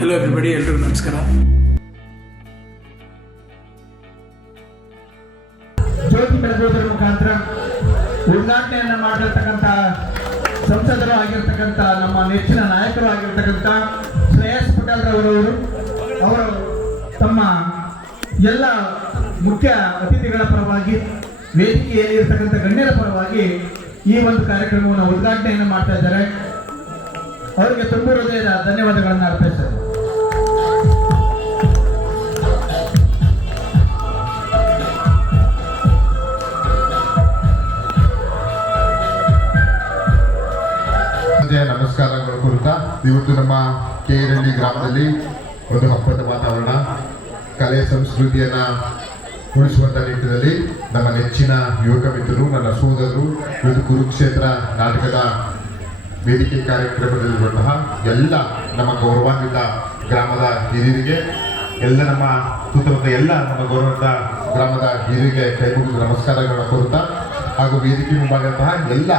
Hello everybody, ಎಲ್ರಿಗೂ ನಮಸ್ಕಾರ. ಜ್ಯೋತಿ ಬೆಳಗುವುದರ ಮುಖಾಂತರ ಉದ್ಘಾಟನೆಯನ್ನು ಮಾಡಿರ್ತಕ್ಕಂಥ ಸಂಸದರು ಆಗಿರ್ತಕ್ಕಂಥ ನಮ್ಮ ನೆಚ್ಚಿನ ನಾಯಕರು ಆಗಿರ್ತಕ್ಕಂಥ ಶ್ರೇಯಸ್ ಪಟೇಲ್ ಅವರು ತಮ್ಮ ಎಲ್ಲ ಮುಖ್ಯ ಅತಿಥಿಗಳ ಪರವಾಗಿ, ವೇದಿಕೆಯಲ್ಲಿ ಇರ್ತಕ್ಕಂಥ ಗಣ್ಯರ ಪರವಾಗಿ ಈ ಒಂದು ಕಾರ್ಯಕ್ರಮವನ್ನು ಉದ್ಘಾಟನೆಯನ್ನು ಮಾಡ್ತಾ ಇದ್ದಾರೆ. ಅವರಿಗೆ ತುಂಬ ಹೃದಯದ ಧನ್ಯವಾದಗಳನ್ನು ಅರ್ಪಿಸ್ತಾರೆ. ನಮಸ್ಕಾರಗಳು ಕುರಿತಾ ಇವತ್ತು ನಮ್ಮ ಕೇರಳಿ ಗ್ರಾಮದಲ್ಲಿ ಒಂದು ಹಬ್ಬದ ವಾತಾವರಣ, ಕಲೆ ಸಂಸ್ಕೃತಿಯನ್ನ ಉಳಿಸುವಂತ ನಿಟ್ಟಿನಲ್ಲಿ ನಮ್ಮ ನೆಚ್ಚಿನ ಯುವಕ ಮಿತ್ರರು, ನನ್ನ ಸೋದರರು, ಇವತ್ತು ಕುರುಕ್ಷೇತ್ರ ನಾಟಕದ ವೇದಿಕೆ ಕಾರ್ಯಕ್ರಮದಲ್ಲಿರುವಂತಹ ಎಲ್ಲ ನಮ್ಮ ಗೌರವಾನ್ವಿತ ಗ್ರಾಮದ ಹಿರಿಯರಿಗೆ, ಎಲ್ಲ ನಮ್ಮ ಸುತ್ತಮುತ್ತ ಎಲ್ಲ ನಮ್ಮ ಗೌರವದ ಗ್ರಾಮದ ಹಿರಿಯರಿಗೆ ಕೈ ಮುಗಿದು ನಮಸ್ಕಾರಗಳನ್ನು ಕೋರುತ್ತಾ, ಹಾಗೂ ವೇದಿಕೆ ಮುಂಭಾಗಂತಹ ಎಲ್ಲ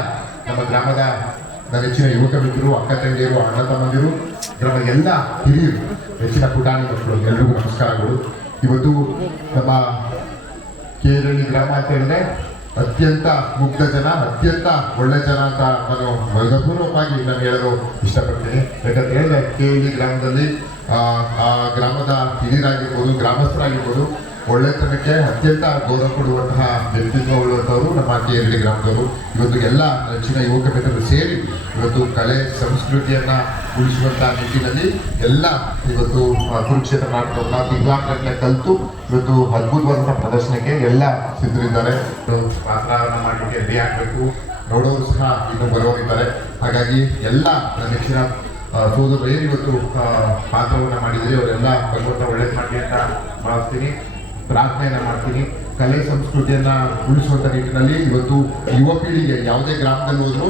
ನಮ್ಮ ಗ್ರಾಮದ ನೆಚ್ಚಿನ ಯುವಕ ಮಿತ್ರರು, ಅಕ್ಕ ತಂಗಿಯರು, ಅಣ್ಣ ತಮ್ಮಂದಿರು, ಗ್ರಾಮದ ಎಲ್ಲ ಹಿರಿಯರು, ನೆಚ್ಚಿನ ಪುಟಾಣಿ ಮಕ್ಕಳು, ಎಲ್ರಿಗೂ ನಮಸ್ಕಾರಗಳು. ಇವತ್ತು ನಮ್ಮ ಕೇರಳಿ ಗ್ರಾಮ ಅಂತ ಹೇಳಿದ್ರೆ ಅತ್ಯಂತ ಮುಗ್ಧ ಜನ, ಅತ್ಯಂತ ಒಳ್ಳೆ ಜನ ಅಂತ ನಾನು ಮನಪೂರ್ವಕವಾಗಿ ನಾನು ಹೇಳಲು ಇಷ್ಟಪಡ್ತೀನಿ. ಯಾಕಂತ ಹೇಳಿದ್ರೆ ಕೇರಳಿ ಗ್ರಾಮದಲ್ಲಿ ಆ ಗ್ರಾಮದ ಹಿರಿಯರಾಗಿರ್ಬೋದು, ಗ್ರಾಮಸ್ಥರಾಗಿರ್ಬೋದು, ಒಳ್ಳೆತನಕ್ಕೆ ಅತ್ಯಂತ ಗೌರವ ಕೊಡುವಂತಹ ವ್ಯಕ್ತಿತ್ವ ಉಳ್ಳುವಂಥವರು ನಮ್ಮ ಕೇರಳಿ ಗ್ರಾಮದವರು. ಇವತ್ತು ಎಲ್ಲ ನೆಚ್ಚಿನ ಯುವಕ ಮಿತ್ರರು ಸೇರಿ ಇವತ್ತು ಕಲೆ ಸಂಸ್ಕೃತಿಯನ್ನ ಉಳಿಸುವಂತಹ ನಿಟ್ಟಿನಲ್ಲಿ ಎಲ್ಲ ಇವತ್ತು ಕುರುಕ್ಷೇತ್ರ ನಾಟಕವನ್ನ ತಿಂಗಳಾಟನೆ ಕಲಿತು ಇವತ್ತು ಅದ್ಭುತವಾದಂತಹ ಪ್ರದರ್ಶನಕ್ಕೆ ಎಲ್ಲ ಸಿದ್ಧರಿದ್ದಾರೆ. ಪಾತ್ರವನ್ನ ಮಾಡಲಿಕ್ಕೆ ರೆಡಿ ಆಗಬೇಕು, ನೋಡೋರು ಸಹ ಇನ್ನು ಬರೋರಿದ್ದಾರೆ. ಹಾಗಾಗಿ ಎಲ್ಲ ನೆಚ್ಚಿನ ಸೋದರರು ಏನು ಇವತ್ತು ಪಾತ್ರವನ್ನ ಮಾಡಿದರೆ ಅವರೆಲ್ಲ ಭಗವಂತ ಒಳ್ಳೇದು ಮಾಡಲಿ ಅಂತ ಭಾವಿಸ್ತೀನಿ, ಪ್ರಾರ್ಥನೆಯನ್ನ ಮಾಡ್ತೀನಿ. ಕಲೆ ಸಂಸ್ಕೃತಿಯನ್ನ ಉಳಿಸುವಂತ ನಿಟ್ಟಿನಲ್ಲಿ ಇವತ್ತು ಯುವ ಪೀಳಿಗೆ ಯಾವುದೇ ಗ್ರಾಮದಲ್ಲಿ ಹೋದ್ರು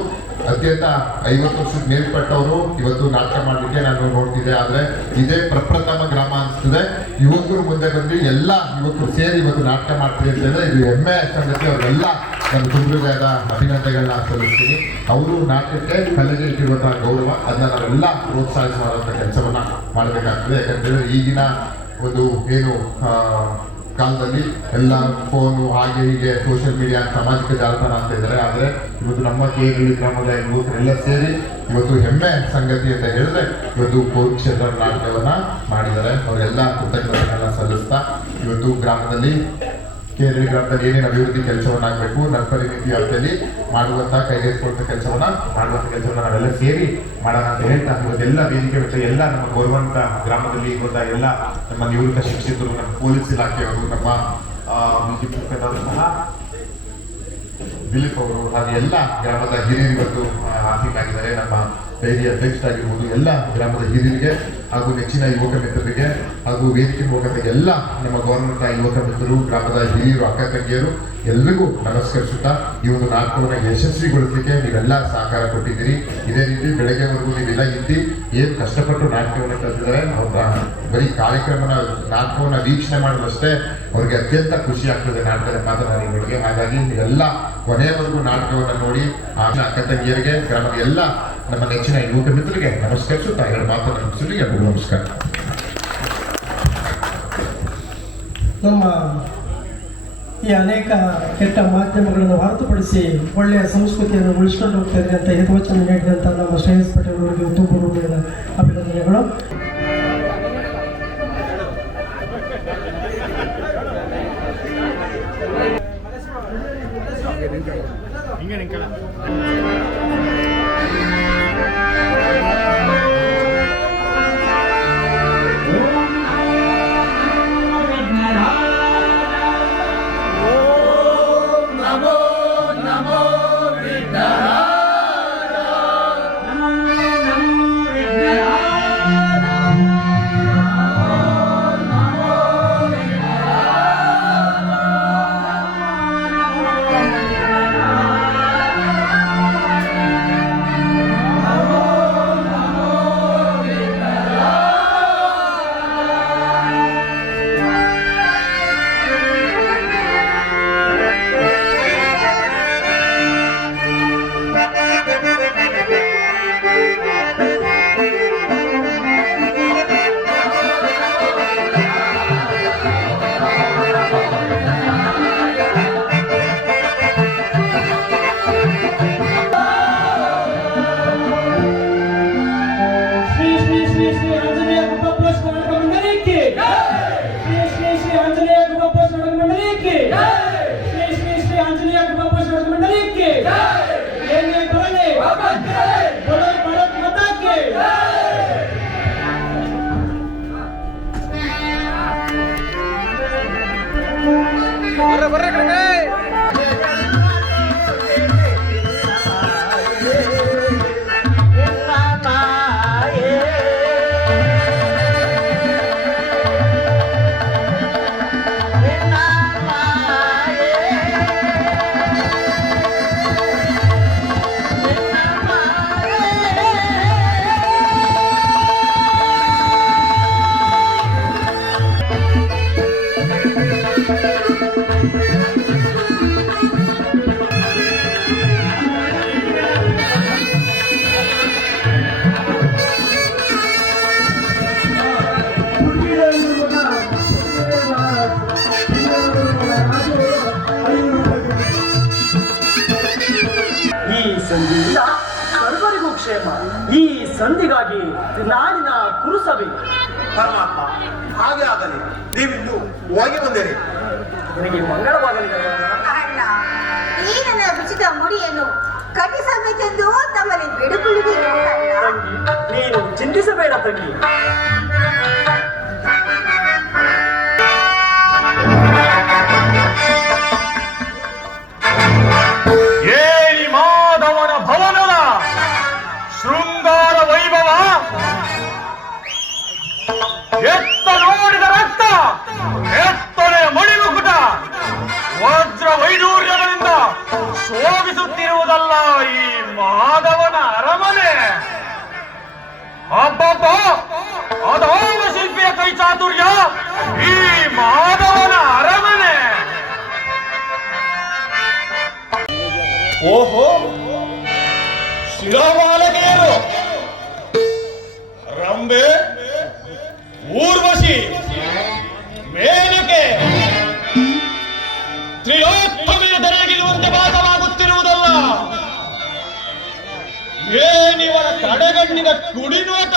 ಅತ್ಯಂತ 50 ವರ್ಷದ ಮೇಲ್ಪಟ್ಟವರು ಇವತ್ತು ನಾಟಕ ಮಾಡಲಿಕ್ಕೆ ನಾನು ನೋಡ್ತಿದ್ದೆ. ಆದರೆ ಇದೇ ಪ್ರಪ್ರಥಮ ಗ್ರಾಮ ಅನಿಸ್ತದೆ. ಯುವಕರು ಮುಂದೆ ಬಂದು ಎಲ್ಲ ಯುವಕರು ಸೇರಿ ಇವತ್ತು ನಾಟಕ ಮಾಡ್ತೀವಿ ಅಂತ ಹೇಳಿದ್ರೆ ಇದು ಹೆಮ್ಮೆ ಸಂಗತಿ. ಅವರೆಲ್ಲ ನಾನು ತುಂಬದ ಅಭಿನಂದನೆಗಳನ್ನ ಸಲ್ಲಿಸ್ತೀನಿ. ಅವರು ನಾಟಕಕ್ಕೆ ಕಲೆಗೆ ಇಟ್ಟಿರುವಂತಹ ಗೌರವ, ಅದನ್ನ ನಾವೆಲ್ಲ ಪ್ರೋತ್ಸಾಹಿಸುವಂಥ ಕೆಲಸವನ್ನ ಮಾಡಬೇಕಾಗ್ತದೆ. ಯಾಕಂತೇಳಿದ್ರೆ ಈಗಿನ ಒಂದು ಏನು ಕಾಲದಲ್ಲಿ ಎಲ್ಲ ಫೋನು ಹಾಗೆ ಹೀಗೆ ಸೋಷಿಯಲ್ ಮೀಡಿಯಾ ಸಾಮಾಜಿಕ ಜಾಲತಾಣ ಅಂತ ಇದ್ದಾರೆ. ಆದರೆ ಇವತ್ತು ನಮ್ಮ ಕೇರಳಿ ಗ್ರಾಮದ ಯುವಕರೆಲ್ಲ ಸೇರಿ ಇವತ್ತು ಹೆಮ್ಮೆ ಸಂಗತಿ ಅಂತ ಹೇಳಿದ್ರೆ ಇವತ್ತು ಕುರುಕ್ಷೇತ್ರ ನಾಟಕವನ್ನ ಮಾಡಿದ್ದಾರೆ. ಅವರೆಲ್ಲ ಕೃತಜ್ಞತೆಗಳನ್ನ ಸಲ್ಲಿಸ್ತಾ ಇವತ್ತು ಗ್ರಾಮದಲ್ಲಿ ಕೇರಳಿ ಗ್ರಾಮದಲ್ಲಿ ಏನೇನು ಅಭಿವೃದ್ಧಿ ಕೆಲಸವನ್ನಾಗಬೇಕು, ನರ್ಪರಿಮಿತಿ ವ್ಯಾಪ್ತಿಯಲ್ಲಿ ಮಾಡುವಂತಹ ಕೈಗೆತ್ತಿಕೊಳ್ಳುವಂಥ ಕೆಲಸವನ್ನ ನಾವೆಲ್ಲ ಸೇರಿ ಮಾಡೋಣ ಅಂತ ಹೇಳ್ತಾ ಇವತ್ತೆಲ್ಲ ವೇದಿಕೆ ಬಿಟ್ಟು ಎಲ್ಲ ನಮ್ಮ ಗೌರವಂತ ಗ್ರಾಮದಲ್ಲಿ ಇರುವಂತಹ ಎಲ್ಲ ನಮ್ಮ ನಿವೃತ್ತ ಶಿಕ್ಷಕರು, ನಮ್ಮ ಪೊಲೀಸ್ ಇಲಾಖೆಯವರು, ನಮ್ಮ ಸಹ ದಿಲೀಪ್ ಅವರು, ಹಾಗೆ ಎಲ್ಲ ಗ್ರಾಮದ ಹಿರಿಯರು ಇವತ್ತು ಆಸೀನಾಗಿದ್ದಾರೆ. ನಮ್ಮ ಡೈರಿ ಅಧ್ಯಕ್ಷರಾಗಿರ್ಬೋದು, ಎಲ್ಲ ಗ್ರಾಮದ ಹಿರಿಯರಿಗೆ ಹಾಗೂ ನೆಚ್ಚಿನ ಯುವಕ ಮಿತ್ರರಿಗೆ ಹಾಗೂ ವೇದಿಕೆ ಹೋಗಕ್ಕೆ ಎಲ್ಲ ನಮ್ಮ ಗೌರವಂತ ಯುವಕ ಮಿತ್ರರು, ಗ್ರಾಮದ ಹಿರಿಯರು, ಅಕ್ಕ ತಂಗಿಯರು ಎಲ್ರಿಗೂ ನಮಸ್ಕರಿಸುತ್ತಾ ಈ ಒಂದು ನಾಟಕವನ್ನು ಯಶಸ್ವಿಗೊಳಿಸಲಿಕ್ಕೆ ನೀವೆಲ್ಲ ಸಹಕಾರ ಕೊಟ್ಟಿದ್ದೀರಿ. ಇದೇ ರೀತಿ ಬೆಳಗ್ಗೆವರೆಗೂ ನೀವೆಲ್ಲ ಇದ್ದು ಏನು ಕಷ್ಟಪಟ್ಟು ನಾಟಕವನ್ನು ಕಲಿತಿದ್ದಾರೆ. ಅವ್ರ ಬರೀ ಕಾರ್ಯಕ್ರಮನ ನಾಟಕವನ್ನು ವೀಕ್ಷಣೆ ಮಾಡೋದಷ್ಟೇ ಅವ್ರಿಗೆ ಅತ್ಯಂತ ಖುಷಿ ಆಗ್ತದೆ ನಾಟಕದ ಮಾತನಾಡಿಗಳಿಗೆ. ಹಾಗಾಗಿ ನೀವೆಲ್ಲ ಕೊನೆಯವರೆಗೂ ನಾಟಕವನ್ನು ನೋಡಿ ಅಕ್ಕ ತಂಗಿಯರಿಗೆ, ಗ್ರಾಮದ ಎಲ್ಲ ನಮ್ಮ ನೆಚ್ಚಿನ ಯುವಕ ಮಿತ್ರರಿಗೆ ನಮಸ್ಕರಿಸುತ್ತಾ ಎರಡು ಮಾತನ್ನು ಮುಗಿಸಲಿ. ಎಲ್ಲರಿಗೂ ನಮಸ್ಕಾರ. ನಮ್ಮ ಈ ಅನೇಕ ಕೆಟ್ಟ ಮಾಧ್ಯಮಗಳನ್ನು ಹೊರತುಪಡಿಸಿ ಒಳ್ಳೆಯ ಸಂಸ್ಕೃತಿಯನ್ನು ಉಳಿಸ್ಕೊಂಡು ಹೋಗ್ತಾ ಇದೆ ಅಂತ ಹಿತವಚನ ನೀಡಿದಂಥ ನಮ್ಮ ಶ್ರೇಯಸ್ ಪಟೇಲ್ ಅವರಿಗೆ ತುಂಬ ಹೃದಯದ ಅಭಿನಂದನೆಗಳು. ಕ್ಷೇಮ. ಈ ಸಂಧಿಗಾಗಿ ನಾಡಿನ ಕುರುಸಭೆ. ಪರಮಾತ್ಮ, ಹಾಗೆ ಆಗಲಿ. ನೀವಿನ್ನು ಹೋಗಿ ಬಂದಿರಿ. ನಿನಗೆ ಮಂಗಳವಾಗಲಿ ಗರುಡ. ಅಣ್ಣ, ಈ ನನ್ನ ರುಚಿತ ಮುಡಿಯನ್ನು ಕಟ್ಟಿಸಬೇಕೆಂದು ತಮ್ಮಲ್ಲಿ ಬೇಡಿಕೊಳ್ಳುವುದಿಲ್ಲ. ತಂಗಿ, ನೀನು ಚಿಂತಿಸಬೇಡ ತಂಗಿ. ಏನಿ ಮಾಧವನ ಭವನದ ಶೃಂಗಾರ ವೈಭವ, ಎತ್ತ ನೋಡಿದ ರಕ್ತ, ಎತ್ತನೆ ಮಣಿಮುಕುಟ, ವಜ್ರ ವೈಡೂರ್ಯಗಳಿಂದ ಶೋಭಿಸುತ್ತಿರುವುದಲ್ಲ ಈ ಮಾಧವನ ಅರಮನೆ. ಅಬ್ಬಬ್ಬ, ಅದಾವ ಶಿಲ್ಪಿಯ ಕೈ ಚಾತುರ್ಯ ಈ ಮಾಧವನ ಅರಮನೆ. ಓಹೋ, ಶಿಲಾಮಾಲಕೆಯರು, ರಂಬೆ, ಊರ್ವಶಿ, ಮೇನಕೆ, ತ್ರಿಲೋತ್ತಮೆಯ ದರೆಗಿರುವಂತೆ ಭಾಸವಾಗುತ್ತಿರುವುದಲ್ಲ. ಏನಿವರ ಕಡೆಗಣ್ಣಿನ ಕುಡಿನೋಟ,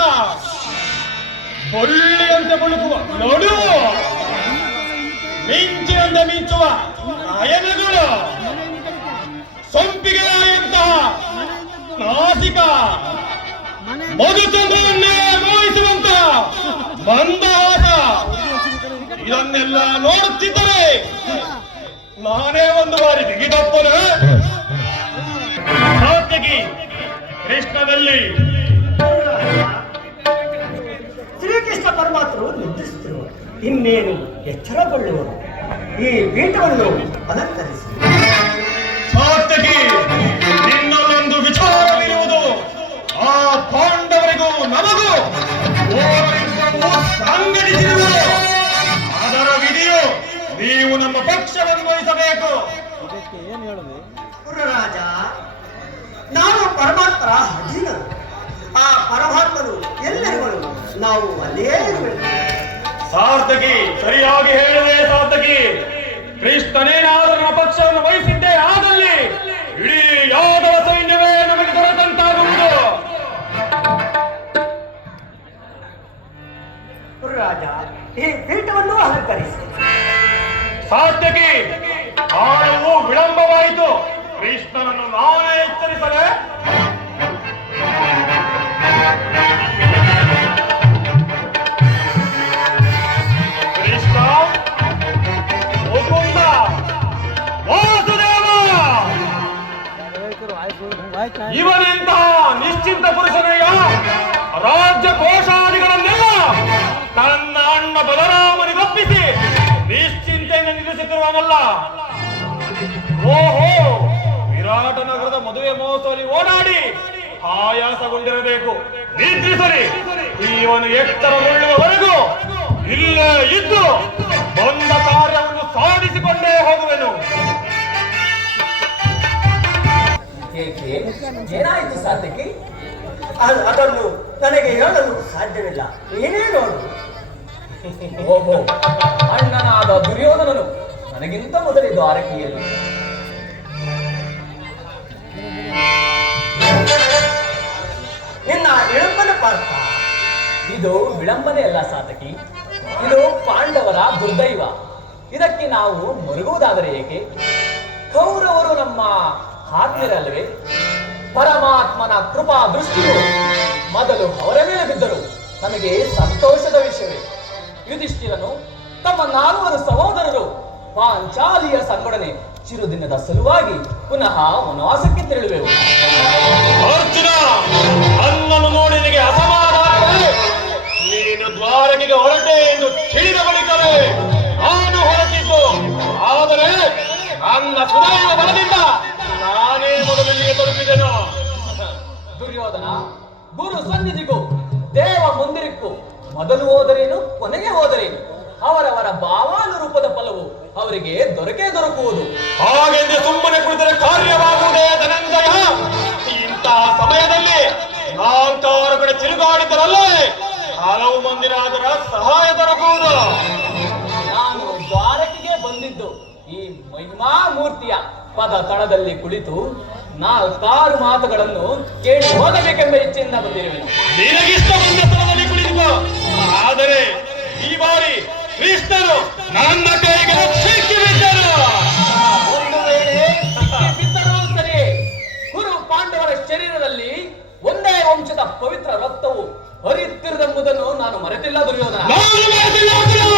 ಬಳ್ಳಿಯಂತೆ ಬಳುಕುವ ನಡುವು, ಮಿಂಚಿನಂತೆ ಮಿಂಚುವ ನಯನಗಳು, ಸಂಪಿಗೆಯಂತಹ ನಾಸಿಕ, ಮಧುಚಂದ್ರವನ್ನೇ ಮೋಹಿಸುವಂತ ಮಂದಹಾಸ, ಇದನ್ನೆಲ್ಲ ನೋಡುತ್ತಿದ್ದರೆ ನಾನೇ ಒಂದು ಬಾರಿ ಬಿಗಿದಪ್ಪನೆ. ಸಾತ್ವಿಕಿ ಕೃಷ್ಣನಲ್ಲಿ ಶ್ರೀಕೃಷ್ಣ ಪರಮಾತ್ಮರು ನಿದ್ರಿಸುತ್ತಿರುವರು. ಇನ್ನೇನು ಎಚ್ಚರಗೊಳ್ಳುವರು. ಈ ಪೀಠವನ್ನು ಅಲಂಕರಿಸಿ. ಸಾತ್ವಿಕಿ, ನಿನ್ನಲ್ಲೊಂದು ವಿಚಾರವಿರುವುದು. ಆ ಪಾಂಡವರಿಗೂ ನಮಗೂ ಸಂಘಟಿಸಿರುವುದು. ಅದರ ವಿಧಿಯು ನೀವು ನಮ್ಮ ಪಕ್ಷವನ್ನು ವಹಿಸಬೇಕು. ರಾಜ, ನಾವು ಪರಮಾತ್ಮರ ಅಧೀನರು. ಆ ಪರಮಾತ್ಮನು ಎಲ್ಲರಿಗೂ ನಾವು ಅಲ್ಲೇ ಇರಬೇಕು. ಸಾರ್ಥಕಿ, ಸರಿಯಾಗಿ ಹೇಳಿದೆ ಸಾರ್ಥಕಿ. ಕೃಷ್ಣನೇನಾದರೂ ನಮ್ಮ ಪಕ್ಷವನ್ನು ವಹಿಸಿದ್ದೇ ಆದಲ್ಲಿ ಇಡೀ ಯಾದವ ಸೈನ್ಯವೇ ನಮಗೆ ದೊರೆತಂತಾಗುವುದು. ರಾಜ, ಈ ಪೀಠವನ್ನು ಅಲಂಕರಿಸಿ. ಸಾತ್ಯಕಿ, ಕಾಲವು ವಿಳಂಬವಾಯಿತು. ಕೃಷ್ಣನನ್ನು ನಾನೇ ಎಚ್ಚರಿಸಲೇ. ಕೃಷ್ಣ, ಮುಕುಂದ, ವಾಸುದೇವ, ಇವನೆಂತಹ ನಿಶ್ಚಿಂತ ಪುರುಷನಯ್ಯ ರಾಜ್ಯ ಕೋಶಾದಿಗಳನ್ನೆಲ್ಲ ತನ್ನ ಅಣ್ಣ ಬಲರಾಮನಿಗೊಪ್ಪಿಸಿ ನಿಶ್ಚಿಂತೆಯಿಂದ ನಿಲ್ಲಿಸುತ್ತಿರುವನಲ್ಲ. ಓಹೋ, ವಿರಾಟ ನಗರದ ಮದುವೆ ಮಹೋತ್ಸವದಲ್ಲಿ ಓಡಾಡಿ ಆಯಾಸಗೊಂಡಿರಬೇಕು. ನಿದ್ರಿಸಲಿ. ಇವನು ಎತ್ತರಗೊಳ್ಳುವವರೆಗೂ ಇಲ್ಲೇ ಇದ್ದು ಬಂದ ಕಾರ್ಯವನ್ನು ಸಾಧಿಸಿಕೊಂಡೇ ಹೋಗುವೆನು. ಏನಾಯಿತು ಸಾತ್ವಿಕಿ? ಅದನ್ನು ನನಗೆ ಹೇಳಲು ಸಾಧ್ಯವಿಲ್ಲ. ಏನೇ ನೋಡು. ಓಹೋ, ಅಣ್ಣನಾದ ದುರ್ಯೋಧನನು ನನಗಿಂತ ಮೊದಲೇ ದ್ವಾರಕೆಯಲ್ಲಿ. ನಿನ್ನ ವಿಳಂಬನ ಪಾರ್ಥ. ಇದು ವಿಳಂಬನೆ ಅಲ್ಲ ಸಾತಕಿ, ಇದು ಪಾಂಡವರ ದುರ್ದೈವ. ಇದಕ್ಕೆ ನಾವು ಮರುಗುವುದಾದರೆ ಏಕೆ? ಕೌರವರು ನಮ್ಮ ಆತ್ಮೀಯರಲ್ಲವೇ? ಪರಮಾತ್ಮನ ಕೃಪಾ ದೃಷ್ಟಿಯು ಮೊದಲು ಅವರ ಮೇಲೆ ಬಿದ್ದರು. ನಮಗೆ ಸಂತೋಷದ ವಿಷಯವೇ. ಯುಧಿಷ್ಠಿರನು ತಮ್ಮ 4 ಸಹೋದರರು ಪಾಂಚಾಲಿಯ ಸಂಗೊಡನೆ ಚಿರುದಿನದ ಸಲುವಾಗಿ ಪುನಃ ವನವಾಸಕ್ಕೆ ತೆರಳುವೆವು. ಅರ್ಜುನ, ನನ್ನನ್ನು ನೋಡಿ ನಿನಗೆ ಅಸಮಾಧಾನವೇ? ನೀನು ದ್ವಾರಕೆಗೆ ಹೊರಟೆ ಎಂದು ತಿಳಿದ ಬಳಿಕವೇ ನಾನು ಹೊರಟಿದ್ದು. ಆದರೆ ನನ್ನ ಸುದೈವ ಬಲದಿಂದ ನಾನೇ ಮೊದಲು ಇಲ್ಲಿಗೆ ತಲುಪಿದೆನು. ದುರ್ಯೋಧನ, ಗುರು ಸನ್ನಿಧಿಗೂ ದೇವ ಮಂದಿರಕ್ಕೂ ಮೊದಲು ಹೋದರೇನು, ಕೊನೆಗೆ ಹೋದರೇನು? ಅವರವರ ಭಾವಾನುರೂಪದ ಫಲವು ಅವರಿಗೆ ದೊರಕುವುದು. ಹಾಗೆಂದು ಸುಮ್ಮನೆ ಕುಳಿತರೆ ಕಾರ್ಯವಾಗುವುದೇ ಧನಂಜಯ? ಇಂತಹ ಸಮಯದಲ್ಲಿ ನಾಲ್ಕಾರು ಕಡೆ ತಿರುಗಾಡಿದರಲ್ಲೇ ಹಲವು ಮಂದಿರಾದರ ಸಹಾಯ ದೊರಕುವುದು. ನಾನು ದ್ವಾರಕೆಗೆ ಬಂದಿದ್ದು ಈ ಮಹಿಮಾ ಮೂರ್ತಿಯ ಪದ ತಳದಲ್ಲಿ ಕುಳಿತು ನಾಲ್ಕಾರು ಮಾತುಗಳನ್ನು ಕೇಳಿ ಹೋಗಬೇಕೆಂಬ ಇಚ್ಛೆಯಿಂದ ಬಂದಿರುವೆನು. ನಿನಗಿಷ್ಟ ಬಂದ ಸ್ಥಳದಲ್ಲಿ ಕುಳಿತುಕೋ. ಆದರೆ ಈ ಬಾರಿ ಕೃಷ್ಣನು ನನ್ನ ಕೈಗೆ ಸಿಕ್ಕಿ ಬಿದ್ದರು. ಒಂದು ವೇಳೆ ಬಿದ್ದರೂ ಸರಿ, ಕುರು ಪಾಂಡವರ ಶರೀರದಲ್ಲಿ ಒಂದೇ ವಂಶದ ಪವಿತ್ರ ರಕ್ತವು ಹರಿಯುತ್ತಿರುವುದೆಂಬುದನ್ನು ನಾನು ಮರೆತಿಲ್ಲ ದುರ್ಯೋಧನ. ನಾನು ಮರೆತಿಲ್ಲ ಅರ್ಜುನ.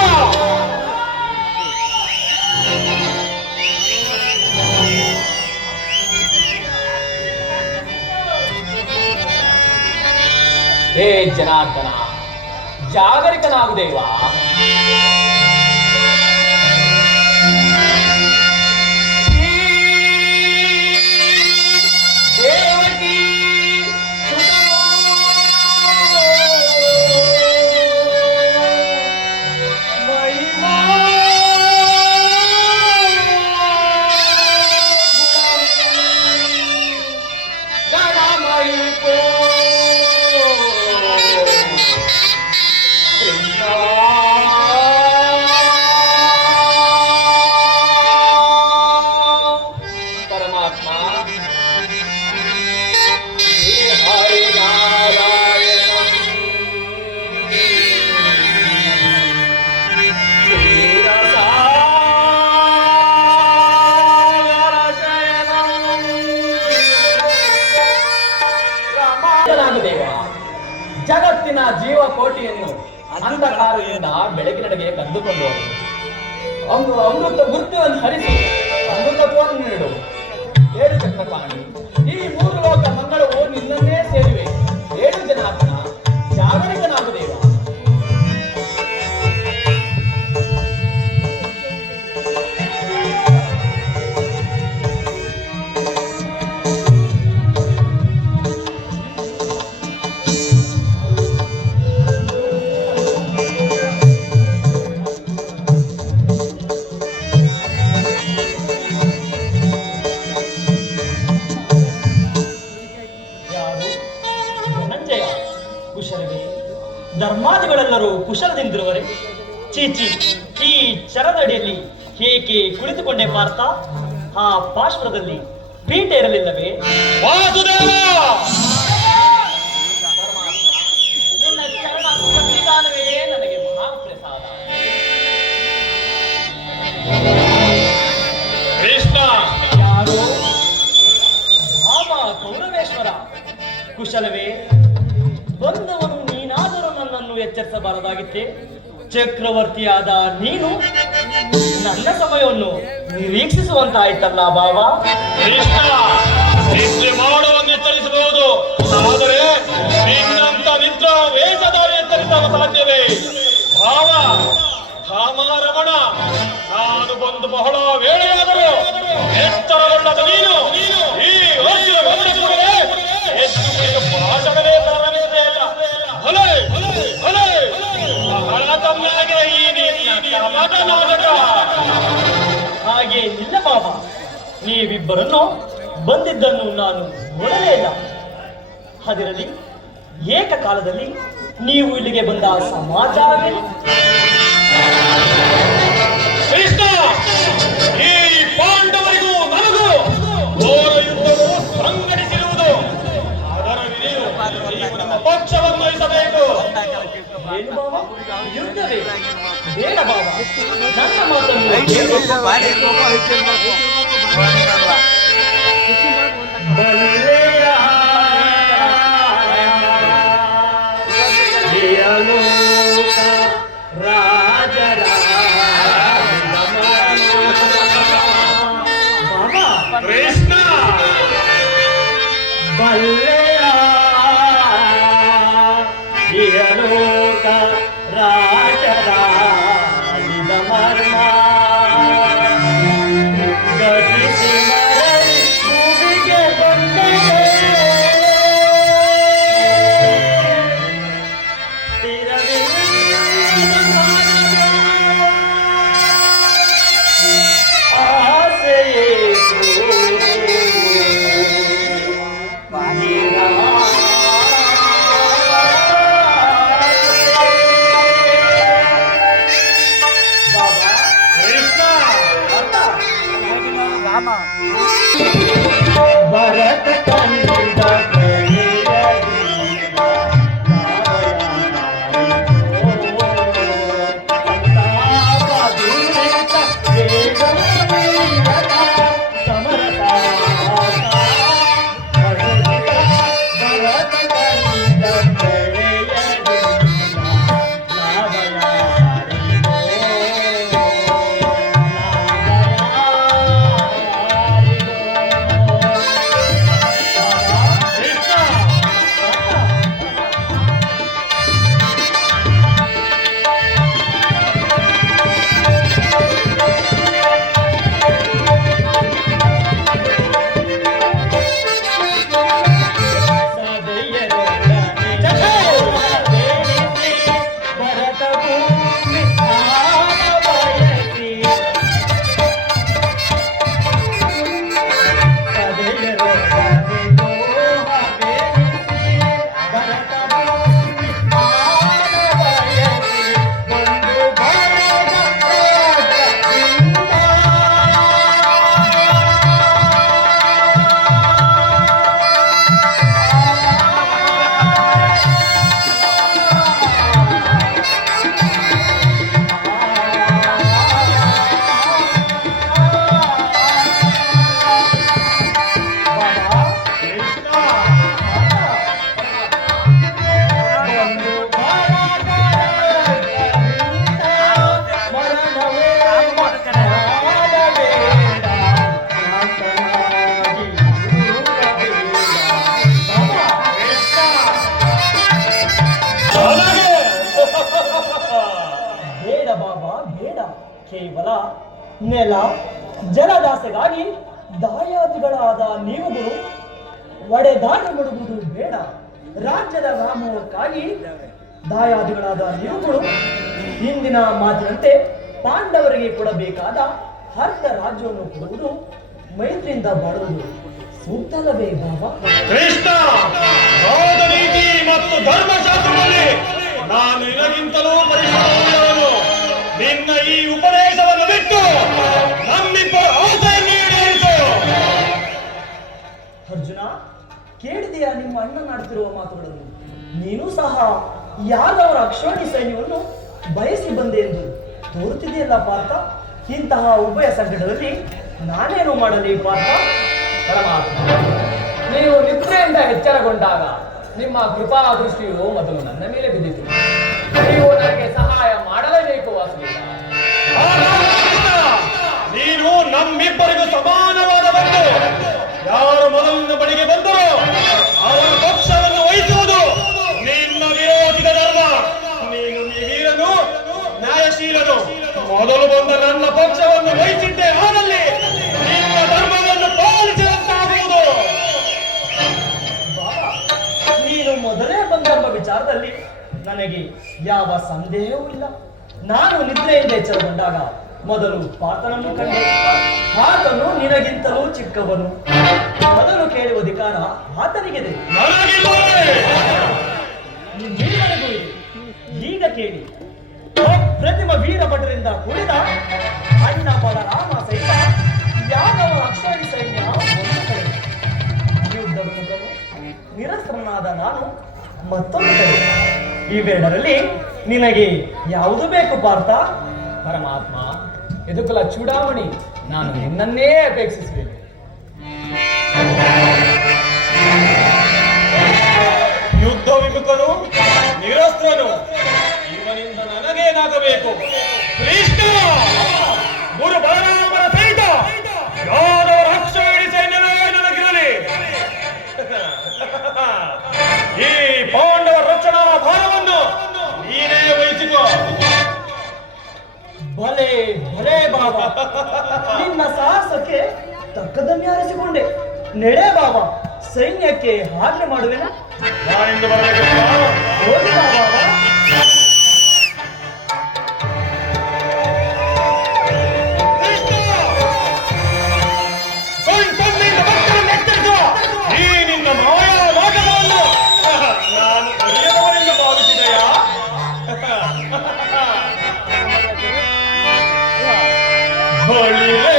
ಹೇ ಜನಾರ್ದನ, ಜಾಗರಿಕನಾಗುದೇವಾ. ದೇವಕಿ ಪರಮಾತ್ಮ ದೇವ, ಜಗತ್ತಿನ ಜೀವಕೋಟಿಯನ್ನು ಅಂಧಕಾರದಿಂದ ಬೆಳಕಿನೆಡೆಗೆ ಕದ್ದುಕೊಂಡು ಅಮೃತ ಮೃತ್ಯುವನ್ನು ಹರಿಸಿ ಅಮೃತತ್ವವನ್ನು ನೀಡು. ಏಳು ಚಕ್ರಪಾಣಿ, ಈ ಮೂರು ಲೋಕ ಮಂಗಳವು ನಿನ್ನನ್ನೇ ಸೇರಿವೆ. ಏಳು ಜನಾರ್ದನ, ಜಾಗರಿಕನಾಗುದೇವ. ಕುಶಲವೇ? ಧರ್ಮಾದಿಗಳೆಲ್ಲರೂ ಕುಶಲದಿಂದಿರುವರೆ? ಚೀಚಿ, ಈ ಚರದಡಿಯಲ್ಲಿ ಏಕೆ ಕುಳಿತುಕೊಂಡೆ ಪಾರ್ಥ? ಆ ಪಾರ್ಶ್ವದಲ್ಲಿ ಪೀಠ ಇರಲಿಲ್ಲವೇ? ವಾಸುದೇವ, ನಿನ್ನ ಚರಣ ಸನ್ನಿಧಾನವೇ ನನಗೆ ಮಹಾಪ್ರಸಾದ. ಕೃಷ್ಣ, ಯಾರು? ಭಾವ ಕೌರವೇಶ್ವರ. ಕುಶಲವೇ? ಬಂದವನು ನೀನಾದರೂ ನನ್ನನ್ನು ಎಚ್ಚರಿಸಬಾರದಾಗಿತ್ತೆ. ಚಕ್ರವರ್ತಿಯಾದ ನೀನು ನನ್ನ ಸಮಯವನ್ನು ನಿರೀಕ್ಷಿಸುವಂತಾಯ್ತಲ್ಲ ಭಾವ. ಕೃಷ್ಣ, ನಿದ್ರೆ ಮಾಡುವನ್ನು ಎಚ್ಚರಿಸಬಹುದು, ಆದರೆ ನಿನ್ನಂತ ನಿದ್ರಾ ವೇಷಧಾರಿ ಎಚ್ಚರಿಸಲು ಸಾಧ್ಯವೇ? ಭಾವ ರಮಣ, ನಾನು ಬಂದು ಬಹಳ ವೇಳೆಯಾದರೂ ಎಚ್ಚರಗೊಳ್ಳದ ನೀನು ಈ ಅರ್ಜುನ ಬಂದ ಕೂಡಲೇ ಎದ್ದು ಕುಳಿತು ಭಾಷಣವೇ ಪ್ರಾರಂಭಿಸಲೇ ಇಲ್ಲ. ಭಲೆ ಭಲೆ ಬಹಳ ತಮ್ಮಾಗೆ ಈ ನಿನ್ನ ನಾಟಕ. ಹಾಗೆ ನಿಲ್ಲ ಭಾವ, ನೀವಿಬ್ಬರನ್ನು ಬಂದಿದ್ದನ್ನು ನಾನು ನೋಡಲೇ ಇಲ್ಲ. ಅದಿರಲಿ, ಏಕಕಾಲದಲ್ಲಿ ನೀವು ಇಲ್ಲಿಗೆ ಬಂದ ಸಮಾಚಾರವೇನು? ಕೃಷ್ಣ, ಈ ಪಾಂಡವರಿಗೂ ನನಗೂ ಘೋರ ಯುದ್ಧವು ಸಂಘಟಿಸಿರುವುದು. ಅದರ ವಿಧಿಯು ನೀವು ನಮ್ಮ ಪಕ್ಷವನ್ನು ವಹಿಸಬೇಕು. ಏನು ಭಾವ? ಯುದ್ಧವೇ? ಬೇಡ ಭಾವ, ನನ್ನ ಮಾತನ್ನು ಕೇಳು. ಕೃಷ್ಣ, ಬಲ್ಲೆಯ ಇಹಲೋಕ ರಾಜರಾಳಿದ ಮರ್ಮ ಗತಿಸಿ ಮರಳಿ ಭೂಮಿಗೆ ಬಂದರೆ ಭರತ ಬಾಬಾ ಬೇಡ. ಕೇವಲ ನೆಲ ಜಲದಾಸೆಗಾಗಿ ದಾಯಾದಿಗಳಾದ ನೀವುಗಳು ಒಡೆದಾಡಿ ಮಾಡುವುದು ಬೇಡ. ರಾಜ್ಯದ ವ್ಯಾಮೋಹಕ್ಕಾಗಿ ದಾಯಾದಿಗಳಾದ ನೀವುಗಳು ಹಿಂದಿನ ಮಾತಿನಂತೆ ಪಾಂಡವರಿಗೆ ಕೊಡಬೇಕಾದ ಅರ್ಧ ರಾಜ್ಯವನ್ನು ಕೊಡುವುದು, ಮೈತ್ರಿಯಿಂದ ಬಾಳುವುದು ಸೂಕ್ತಲ್ಲವೇ ಬಾಬಾ? ಕೃಷ್ಣ, ನೀತಿ ಮತ್ತು ಧರ್ಮಶಾಸ್ತ್ರದಲ್ಲಿ ನಾನು ನಿನಗಿಂತಲೂ ಪರಿಶ್ರಮವುಳ್ಳವನು. ನಿನ್ನ ಈ ಉಪದೇಶವನ್ನು ಬಿಟ್ಟು ನಮ್ಮಿಬ್ಬರ ಆಸೆಯನ್ನು ಈಡೇರಿಸು. ಅರ್ಜುನ, ಕೇಳಿದೆಯಾ ನಿಮ್ಮ ಅಣ್ಣನಾಡ್ತಿರುವ ಮಾತುಗಳನ್ನು? ನೀನು ಸಹ ಯಾದವರ ಅಕ್ಷೋಣಿ ಸೈನ್ಯವನ್ನು ಬಯಸಿ ಬಂದೆ ಎಂದು ತೋರುತ್ತಿದೆಯಲ್ಲ ಪಾರ್ಥ. ಇಂತಹ ಉಭಯ ಸಂಕಟದಲ್ಲಿ ನಾನೇನು ಮಾಡಲಿ ಪಾರ್ಥ? ಪರಮಾತ್ಮ, ನೀವು ನಿದ್ರೆಯಿಂದ ಎಚ್ಚರಗೊಂಡಾಗ ನಿಮ್ಮ ಕೃಪಾ ದೃಷ್ಟಿಯು ಮೊದಲು ನನ್ನ ಮೇಲೆ ಬಿದ್ದಿತು. ನೀವು ನನಗೆ ಸಹಾಯ ಮಾಡಲೇಬೇಕು ವಾಸುದೇವ. ನೀನು ನಮ್ಮಿಬ್ಬರಿಗೂ ಸಮಾನವಾದ ಬಂಧು. ಯಾರು ಮೊದಲಿನ ಬಳಿಗೆ ಬಂದರೋ ಅವರ ಪಕ್ಷವನ್ನು ವಹಿಸುವುದು ನಿನ್ನ ವಿರೋಧಿತ ಧರ್ಮ. ನೀನು ವೀರನು, ನ್ಯಾಯಶೀಲನು. ಮೊದಲು ಬಂದ ನನ್ನ ಪಕ್ಷವನ್ನು ವಹಿಸಿದ್ದೆ ಆದಲ್ಲಿ ನಿನ್ನ ಧರ್ಮವನ್ನು ಪಾಲಿಸಿದಂತಾಗುವುದು. ನೀನು ಮೊದಲೇ ಬಂದೆಂಬ ವಿಚಾರದಲ್ಲಿ ನನಗೆ ಯಾವ ಸಂದೇಹವೂ ಇಲ್ಲ. ನಾನು ನಿದ್ರೆಯಿಂದ ಎಚ್ಚರಗೊಂಡಾಗ ಮೊದಲು ಪಾರ್ಥನನ್ನು ಕಂಡೆ. ಆತನು ನಿನಗಿಂತಲೂ ಚಿಕ್ಕವನು. ಮೊದಲು ಕೇಳುವ ಅಧಿಕಾರ ಆತನಿಗಿದೆ, ನಿನ್ನವರೆಗೂ ಇದೆ. ಈಗ ಕೇಳಿ, ಪ್ರತಿಮ ವೀರ ಭಟರಿಂದ ಕೂಡಿದ ಅಣ್ಣ ಬಲರಾಮ ಸಹಿತ ಯಾದವ ಅಕ್ಷೋಣಿ ಸೈನ್ಯ ಒಂದು ಕಡೆ, ಯುದ್ಧವನ್ನು ನಿರಸ್ತ್ರನಾದ ನಾನು ಮತ್ತೊಂದು ಕಡೆ. ಇವೆರಡರಲ್ಲಿ ನಿನಗೆ ಯಾವುದು ಬೇಕು ಪಾರ್ಥ? ಪರಮಾತ್ಮ, ಎದುಕುಲ ಚೂಡಾಮಣಿ, ನಾನು ನಿನ್ನನ್ನೇ ಅಪೇಕ್ಷಿಸುತ್ತೇನೆ. ಯುದ್ಧ ವಿಮುಖನು, ನಿರಸ್ತ್ರನು, ಇವನಿಂದ ನನಗೇನಾಗಬೇಕು? ಕೃಷ್ಣ, ಗುರು ಬಲರಾಮನ ಸಹಿತ ಯಾದವರ ಅಕ್ಷೋಣಿ ಸೈನ್ಯವೇ ನನಗಿರಲಿ. ಈ ಪಾಂಡವ ರಕ್ಷಣಾ ಭಾರವನ್ನು ನೀನೇ ವಹಿಸಿಕೋ. ಭಲೆ ಭಲೆ ಬಾಬಾ, ನಿನ್ನ ಸಾಹಸಕ್ಕೆ ತಕ್ಕದನ್ನೇ ಆರಿಸಿಕೊಂಡೆ. ನೆಡೆ ಬಾಬಾ, ಸೈನ್ಯಕ್ಕೆ ಆಜ್ಞೆ ಮಾಡುವೆನು. ನಾನಿಂದ ಬರಬೇಕಪ್ಪ. ಹೋಗಿ ಬಾಬಾ. ಈ ನಿನ್ನ ಮಾಯಾ ನಾಟಕವನ್ನು ನಾನು ಅರಿಯದವರೆಂದು ಭಾವಿಸಿದೆಯಾ? ಬಳಿರೇ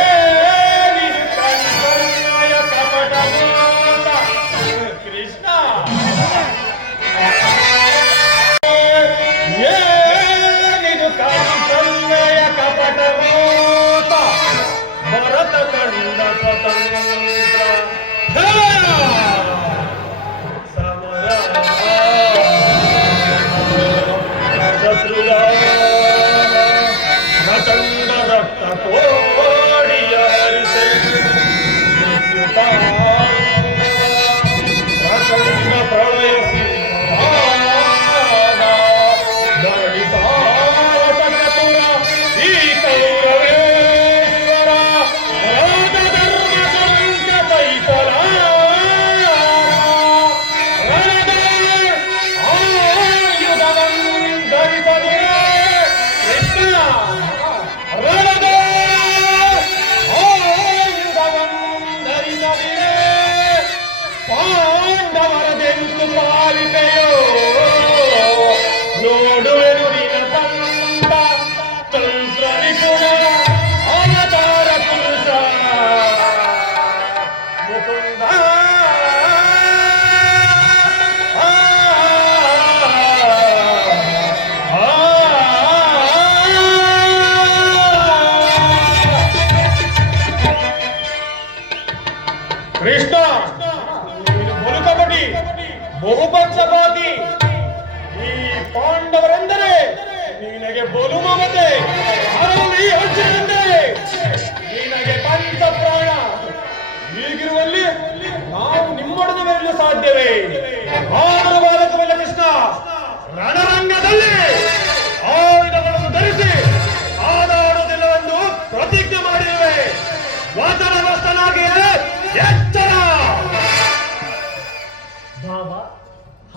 ಏನಿದು ಕಣ್ಸನ್ನಯ ಕಪಟ ಮಾತ. ಕೃಷ್ಣ, ಏನಿದು ಕಣ್ಸನ್ನಯ ಕಪಟ ಮಾತ. ಭರತ ಕಂಡ ಸ್ವತಂತ್ರ ಸಮರ ಶತ್ರುರ ನಟಂಡ ರಕ್ತ ಕೋಡಿಯ ಹರಿಸೆ ಪ್ರಚಂಡ ಪ್ರಳಯ ಈ ಕೌರವೇಶ್ವರ ರಾಜಧರ್ಮ ಸಂಕತೈತಲ ರಣದೇ ಆಯುಧವಂಧರಿಸದೆ. ಕೃಷ್ಣ, ರಣದೇ ಆಯುಧವಂಧರಿಸದೆ ಪಾಂಡವರದೆಂದು ಪಾಲಿಕೆಯೋ ನೋಡುವೆನು ನಿನ ತಂದ ತಂತ್ರ ನಿಪುಣ ಅವತಾರ ಪುರುಷ ಮುಕುಂದ. ಕೃಷ್ಣ, ನೀನು ಬಲುಕಪಟಿ, ಬಹುಪಕ್ಷಪಾತಿ. ಈ ಪಾಂಡವರೆಂದರೆ ನಿನಗೆ ಬಲು ಮಮತೆ, ಅರಳಿ ಅರ್ಜುನಂದರೆ ನಿನಗೆ ಪಂಚ ಪ್ರಾಣ. ಹೀಗಿರುವಲ್ಲಿ ನಾವು ನಿಮ್ಮೊಡನೆ ಬರಲು ಸಾಧ್ಯವೇ? ಆದರೂ ಬಾಲಕವಲ್ಲ ಕೃಷ್ಣ, ರಣರಂಗದಲ್ಲಿ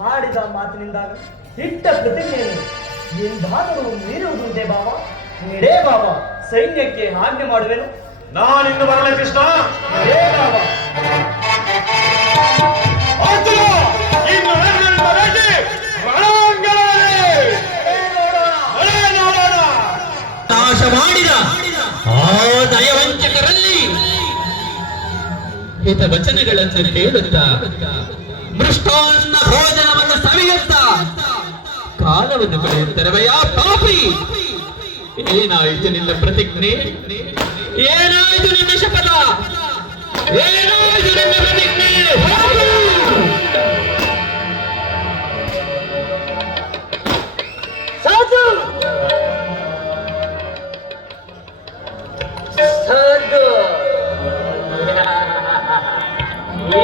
ಆಡಿದ ಮಾತಿನಿಂದಾಗ ಇಟ್ಟ ಪ್ರತಿಜ್ಞೆಯನ್ನು ಎಂದಾದರೂ ಮೀರುವುದುಂಟೆ ಬಾವ? ನಡೇ ಬಾವ, ಸೈನ್ಯಕ್ಕೆ ಆಜ್ಞೆ ಮಾಡುವೆನು. ನಾನಿನ್ನು ಬರಲೇ ಕೃಷ್ಣ. ನಡೇ ಬಾವ. ಅರ್ಜುನ, ಇನ್ನು ನನ್ನನ್ನು ರಜೆ ರಣಾಂಗಣದಲ್ಲಿ ನಡೆ ನೋಡೋಣ. ನಾಶ ಮಾಡಿದ ಆ ನಯವಂಚಕರಲ್ಲಿ ಹಿತವಚನಗಳನ್ನು ಕೇಳುತ್ತಾ ಮೃಷ್ಟಾನ್ನ ಭೋಜನವನ್ನು ಸವಿಯುತ್ತಾ ಕಾಲವನ್ನು ಕಳೆಯುತ್ತರವಯ್ಯ ಪಾಪಿ. ಏನಾಯಿತು ನಿನ್ನ ಪ್ರತಿಜ್ಞೆ? ಏನಾಯಿತು ನಿನ್ನ ಶಪಥ? ಏನಾಯಿತು ನಿನ್ನ ಪ್ರತಿಜ್ಞೆ? ಸಾಧು ಸಾಧು ಈ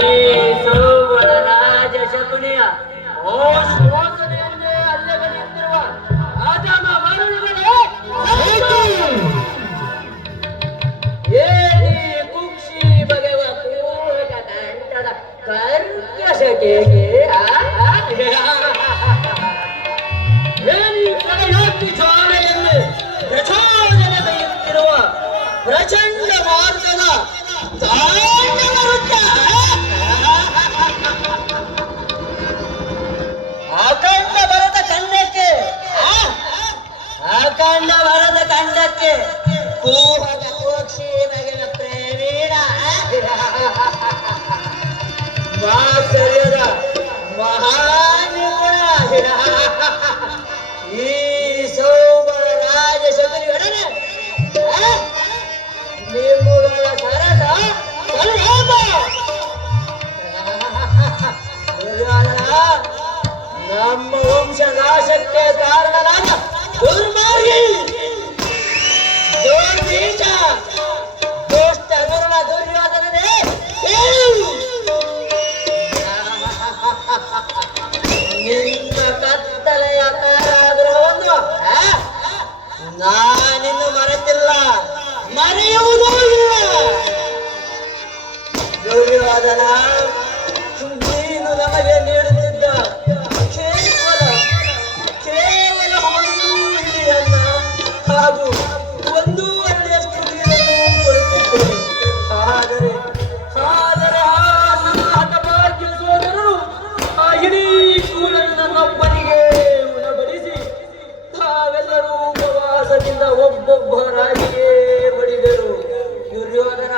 ಸೌವರ ರಾಜ ಶಕುನಿಯ ಶೋಷಣೆಯನ್ನೇ ಅಲ್ಲಗಲಿಯುತ್ತಿರುವ ಅಧಮ ಮರುಳುಗಳೇ, ಏನಿ ಕುಕ್ಷಿ ಬಗೆವ ಕೂಟ ಕಂಠದ ಕರ್ಕಶಕ್ಕೆ ಏನಿ ಪ್ರಳಯೋಕ್ತಿ ಜ್ವಾಲೆಯನ್ನು ಪ್ರಚೋದನೆ ಬೈಯುತ್ತಿರುವ ಪ್ರಚಂಡ ಮಾರ್ಗದ ತಾಂಡವ ವೃತ್ತ. ಅಖಂಡ ಭರತ ಖಂಡಕ್ಕೆ ಅಖಂಡ ಭರತ ಖಂಡಕ್ಕೆ ಕೂಹದ ಕೋಕ್ಷಿ ಬಗೆಯ ಪ್ರೇಮೀಣ ಮಾತ್ಸರ್ಯದ ಮಹಾನಿಗುಣ ಈ ಸೌಬರ ರಾಜ ಶಬರಿಯೊಡನೆ ನಿಮ್ಮುಗಳ ಸರಸ ಸಲ್ಲಾಪ. ನಮ್ಮ ವಂಶ ನಾಶಕ್ಕೆ ಕಾರಣನಾದ ದುರ್ಮಾರ್ಗಿ ದುರ್ಬೀಜ ದುಷ್ಟ ದುರ್ಣ ದುರ್ಯೋಧನನೇ, ನಿನ್ನ ಕತ್ತಲೆಯ ಕಾರಾಗೃಹವನ್ನು ನಾನಿನ್ನು ಮರೆತಿಲ್ಲ, ಮರೆಯುವುದೂ ಇಲ್ಲ. ದುರ್ಯೋಧನ, ನೀನು ನಮಗೆ ನೀಡುತ್ತಿದ್ದ ಕೇವಲ ಒಂದು ಹಿಡಿಯನ್ನ ಹಾಗೂ ಒಂದು ಒಳ್ಳೆಯಷ್ಟು ನೀರನ್ನು ಕೊಡುತ್ತಿದ್ದೇನೆ. ಆದರೆ ನನ್ನ ಹಠಭಾಗ್ಯ ಸೋದರರು ಆ ಇಡೀ ಕೂಲನ್ನು ನನ್ನೊಬ್ಬನಿಗೆ ಉಣಬಡಿಸಿ ತಾವೆಲ್ಲರೂ ಉಪವಾಸದಿಂದ ಒಬ್ಬೊಬ್ಬರಾಗಿಯೇ ಬಡಿದರು. ದುರ್ಯೋಧನ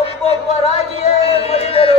ಒಬ್ಬೊಬ್ಬರಾಗಿಯೇ ಬಡಿದರು.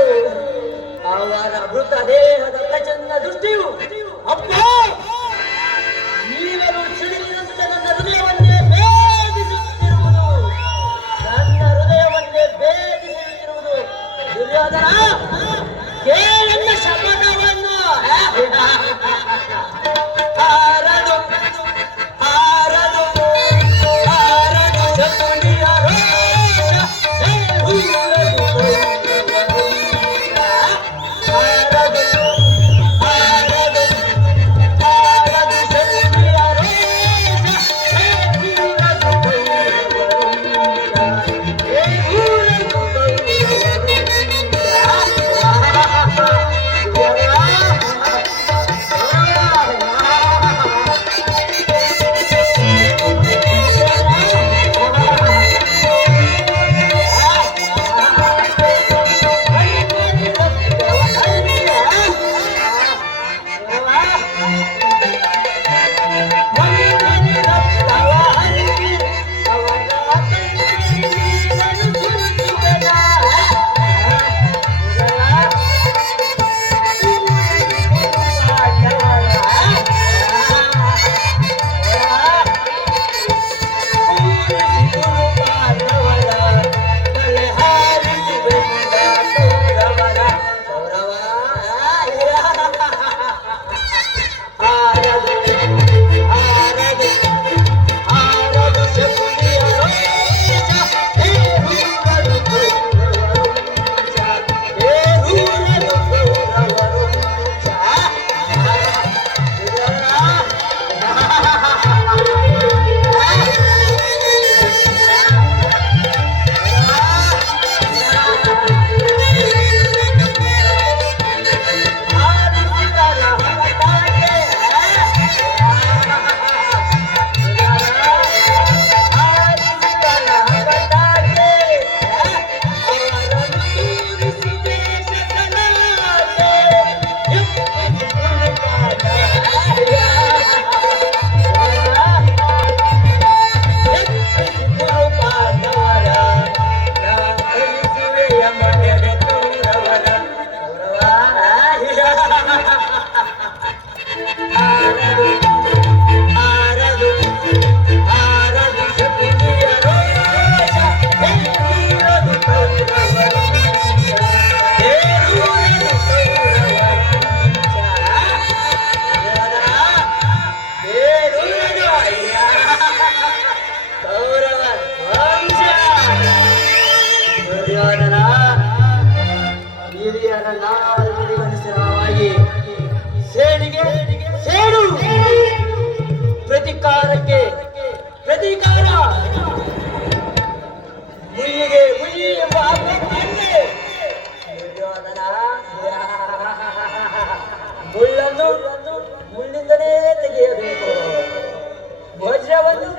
ಪ್ರತಿಕಾರಕ್ಕೆ ಪ್ರತಿಕಾರ ಮುಯ್ಯಿಗೆ ಮುಯ್ಯಿ ಎಂಬ ಆಜ್ಞೆ. ದುರ್ಯೋಧನ ಮುಳ್ಳನ್ನು ಮುಳ್ಳಿಂದಲೇ ತೆಗೆಯಬೇಕು, ವಜ್ರವನ್ನು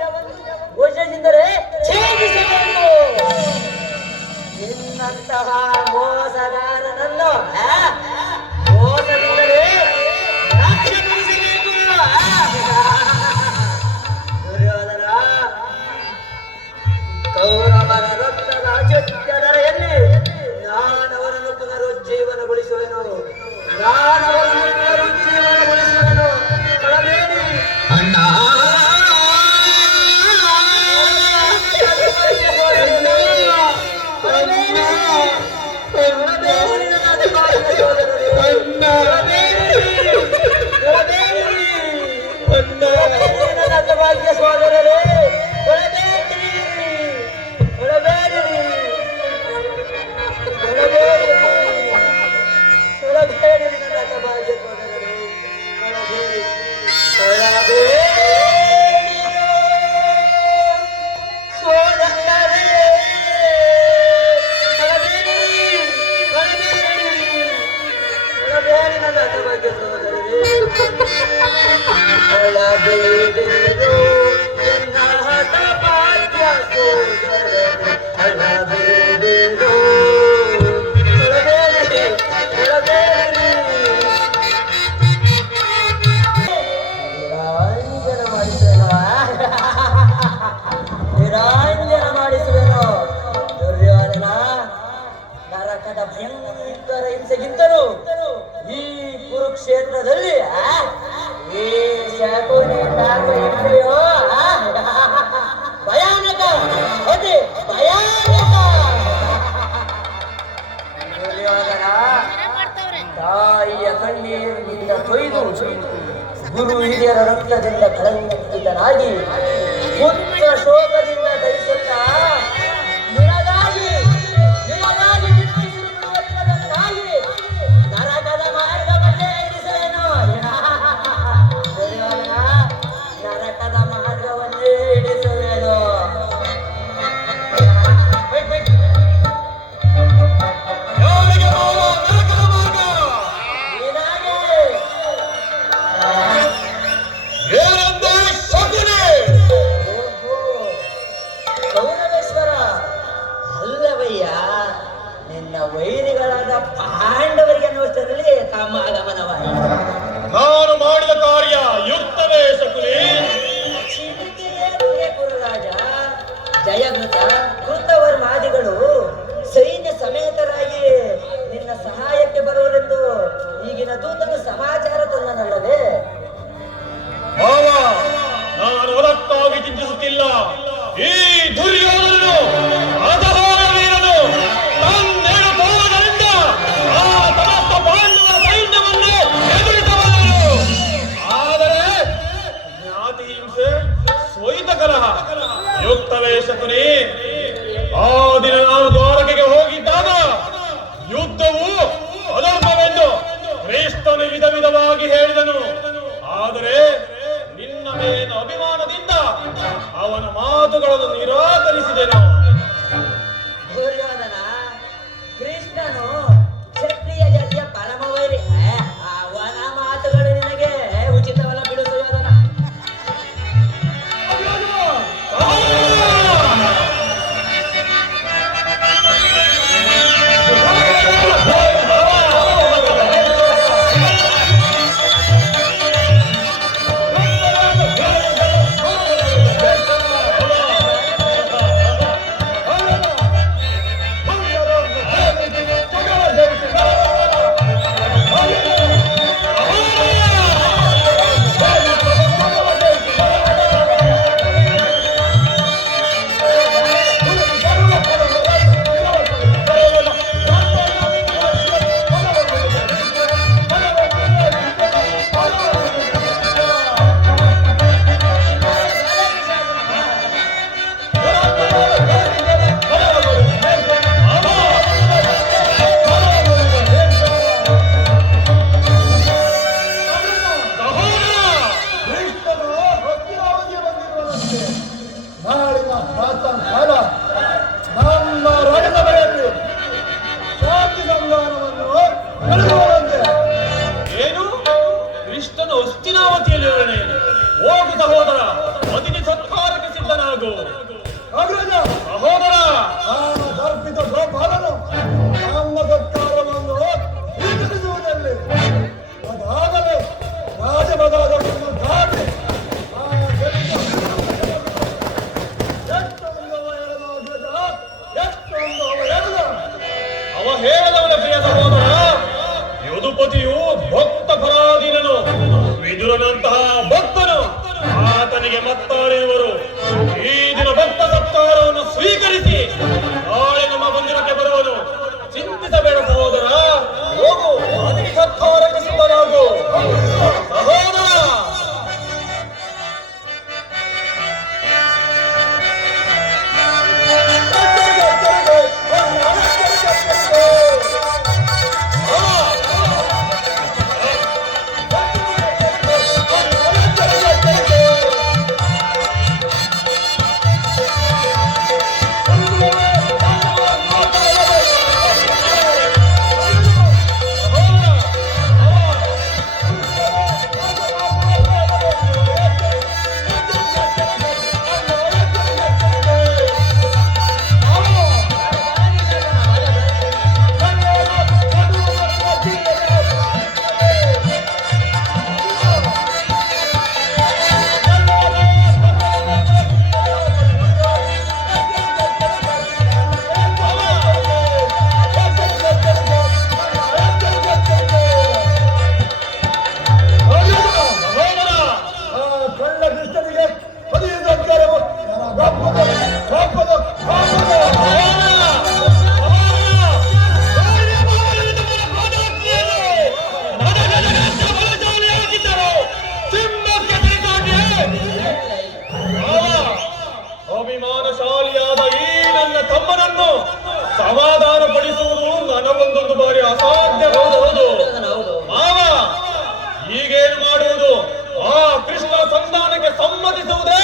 ವಜ್ರದಿಂದಲೇ ಛೇದಿಸಬೇಕು. ನಿನ್ನಂತಹ ಮೋಸಗಾರನನ್ನು ಮೋಸದಿಂದಲೇ ನಾಶಪಡಿಸಬೇಕು. ದುರ್ಯೋಧನ, ಕೌರವರ ರಕ್ತದ ಅಚಟ್ಯದರೆಯಲ್ಲಿ ನಾನವರನ್ನು ಪುನರುಜ್ಜೀವನಗೊಳಿಸುವೆನು, ನಾನವರನ್ನು ಪುನರುಜ್ಜೀವನಗೊಳಿಸುವೆನು. ಕಳಬೇಡಿ ಅಣ್ಣ. ಭಾಗ್ಯ ಸೋದರರೇ, ನಿರಾಂಜನ ಮಾಡಿಸುವೆನು. ದುರ್ಯೋಧನ, ನರಕದ ಭಯಂಕರ ಹಿಂಸೆಗಿಂತಲೂ ಈ ಕುರುಕ್ಷೇತ್ರದಲ್ಲಿ ಈ ಶಕುನಿಯ ಹಿಂಸೆಯೋ ಭಯಾನಕ, ಅತಿ ಭಯಾನಕ. ದುರ್ಯೋಧನ, ತಾಯಿಯ ಕಣ್ಣೀರಿನಿಂದ ತೊಯ್ದು ಗುರು ಹಿರಿಯರ ರಕ್ತದಿಂದ ಕಳಂಕಿತನಾಗಿ ಪುತ್ರ ಶೋಕದಿಂದ ದಯಿಸುತ್ತಾ ನಿನಗಾಗಿ ನಿಟ್ಟಿಸಿರುವುದಕ್ಕಾಗಿ ನರಕದ ಮಾರ್ಗವನ್ನೇ ಹಿಡಿಸುವೆನು. ದುರ್ಯೋಧನ, ನರಕದ ಮಾರ್ಗವನ್ನೇ ಹಿಡಿಸುವೆನು. ಹಸ್ತಿನಾವತಿಯಲ್ಲಿರುವನೆ. ಹೋಗು ಸಹೋದರ, ಅತಿಥಿ ಸತ್ಕಾರಕ್ಕೆ ಸಿದ್ಧನಾಗು. ಅಗ್ರಜ, ಸಹೋದರ, ಆ ದರ್ಪಿತ ಗೋಪಾಲನು ನಮ್ಮ ಸತ್ಕಾರವನ್ನು ಸ್ವೀಕರಿಸುವುದಲ್ಲಿ ಅದಾಗಲೇ ರಾಜಮದಾದವನ್ನು ದಾಟಿ ಆ ಎಷ್ಟೊಂದು ಅವಹೇಳನ ಅಗ್ರಜ, ಎಷ್ಟೊಂದು ಅವಹೇಳನ. ಅವಹೇಳನವನ ಪ್ರಿಯ ಸಹೋದರ, ಯದುಪತಿಯು ಭಕ್ತ ಪರಾಧೀನನು. ವಿದುರನಂತಹ ಭಕ್ತನು, ಆತನಿಗೆ ಮತ್ತಾರೆಯುವರು. ಈ ದಿನ ಭಕ್ತ ಸತ್ಕಾರವನ್ನು ಸ್ವೀಕರಿಸಿ ನಾಳೆ ನಮ್ಮ ಮಂದಿರಕ್ಕೆ ಬರುವನು. ಚಿಂತಿಸಬೇಡ ಸಹೋದರ, ಹೋಗು, ಅತಿಥಿ ಸತ್ಕಾರಕ್ಕೆ ಸಿದ್ಧನಾಗು. ಸಹೋದರ, ಅಭಿಮಾನಶಾಲಿಯಾದ ಈ ನನ್ನ ತಮ್ಮನನ್ನು ಸಮಾಧಾನ ಪಡಿಸುವುದು ನನಗೊಂದೊಂದು ಬಾರಿ ಅಸಾಧ್ಯವಾದವುದು. ಮಾವ, ಈಗೇನು ಮಾಡುವುದು? ಆ ಕೃಷ್ಣ ಸಂಧಾನಕ್ಕೆ ಸಮ್ಮತಿಸುವುದೇ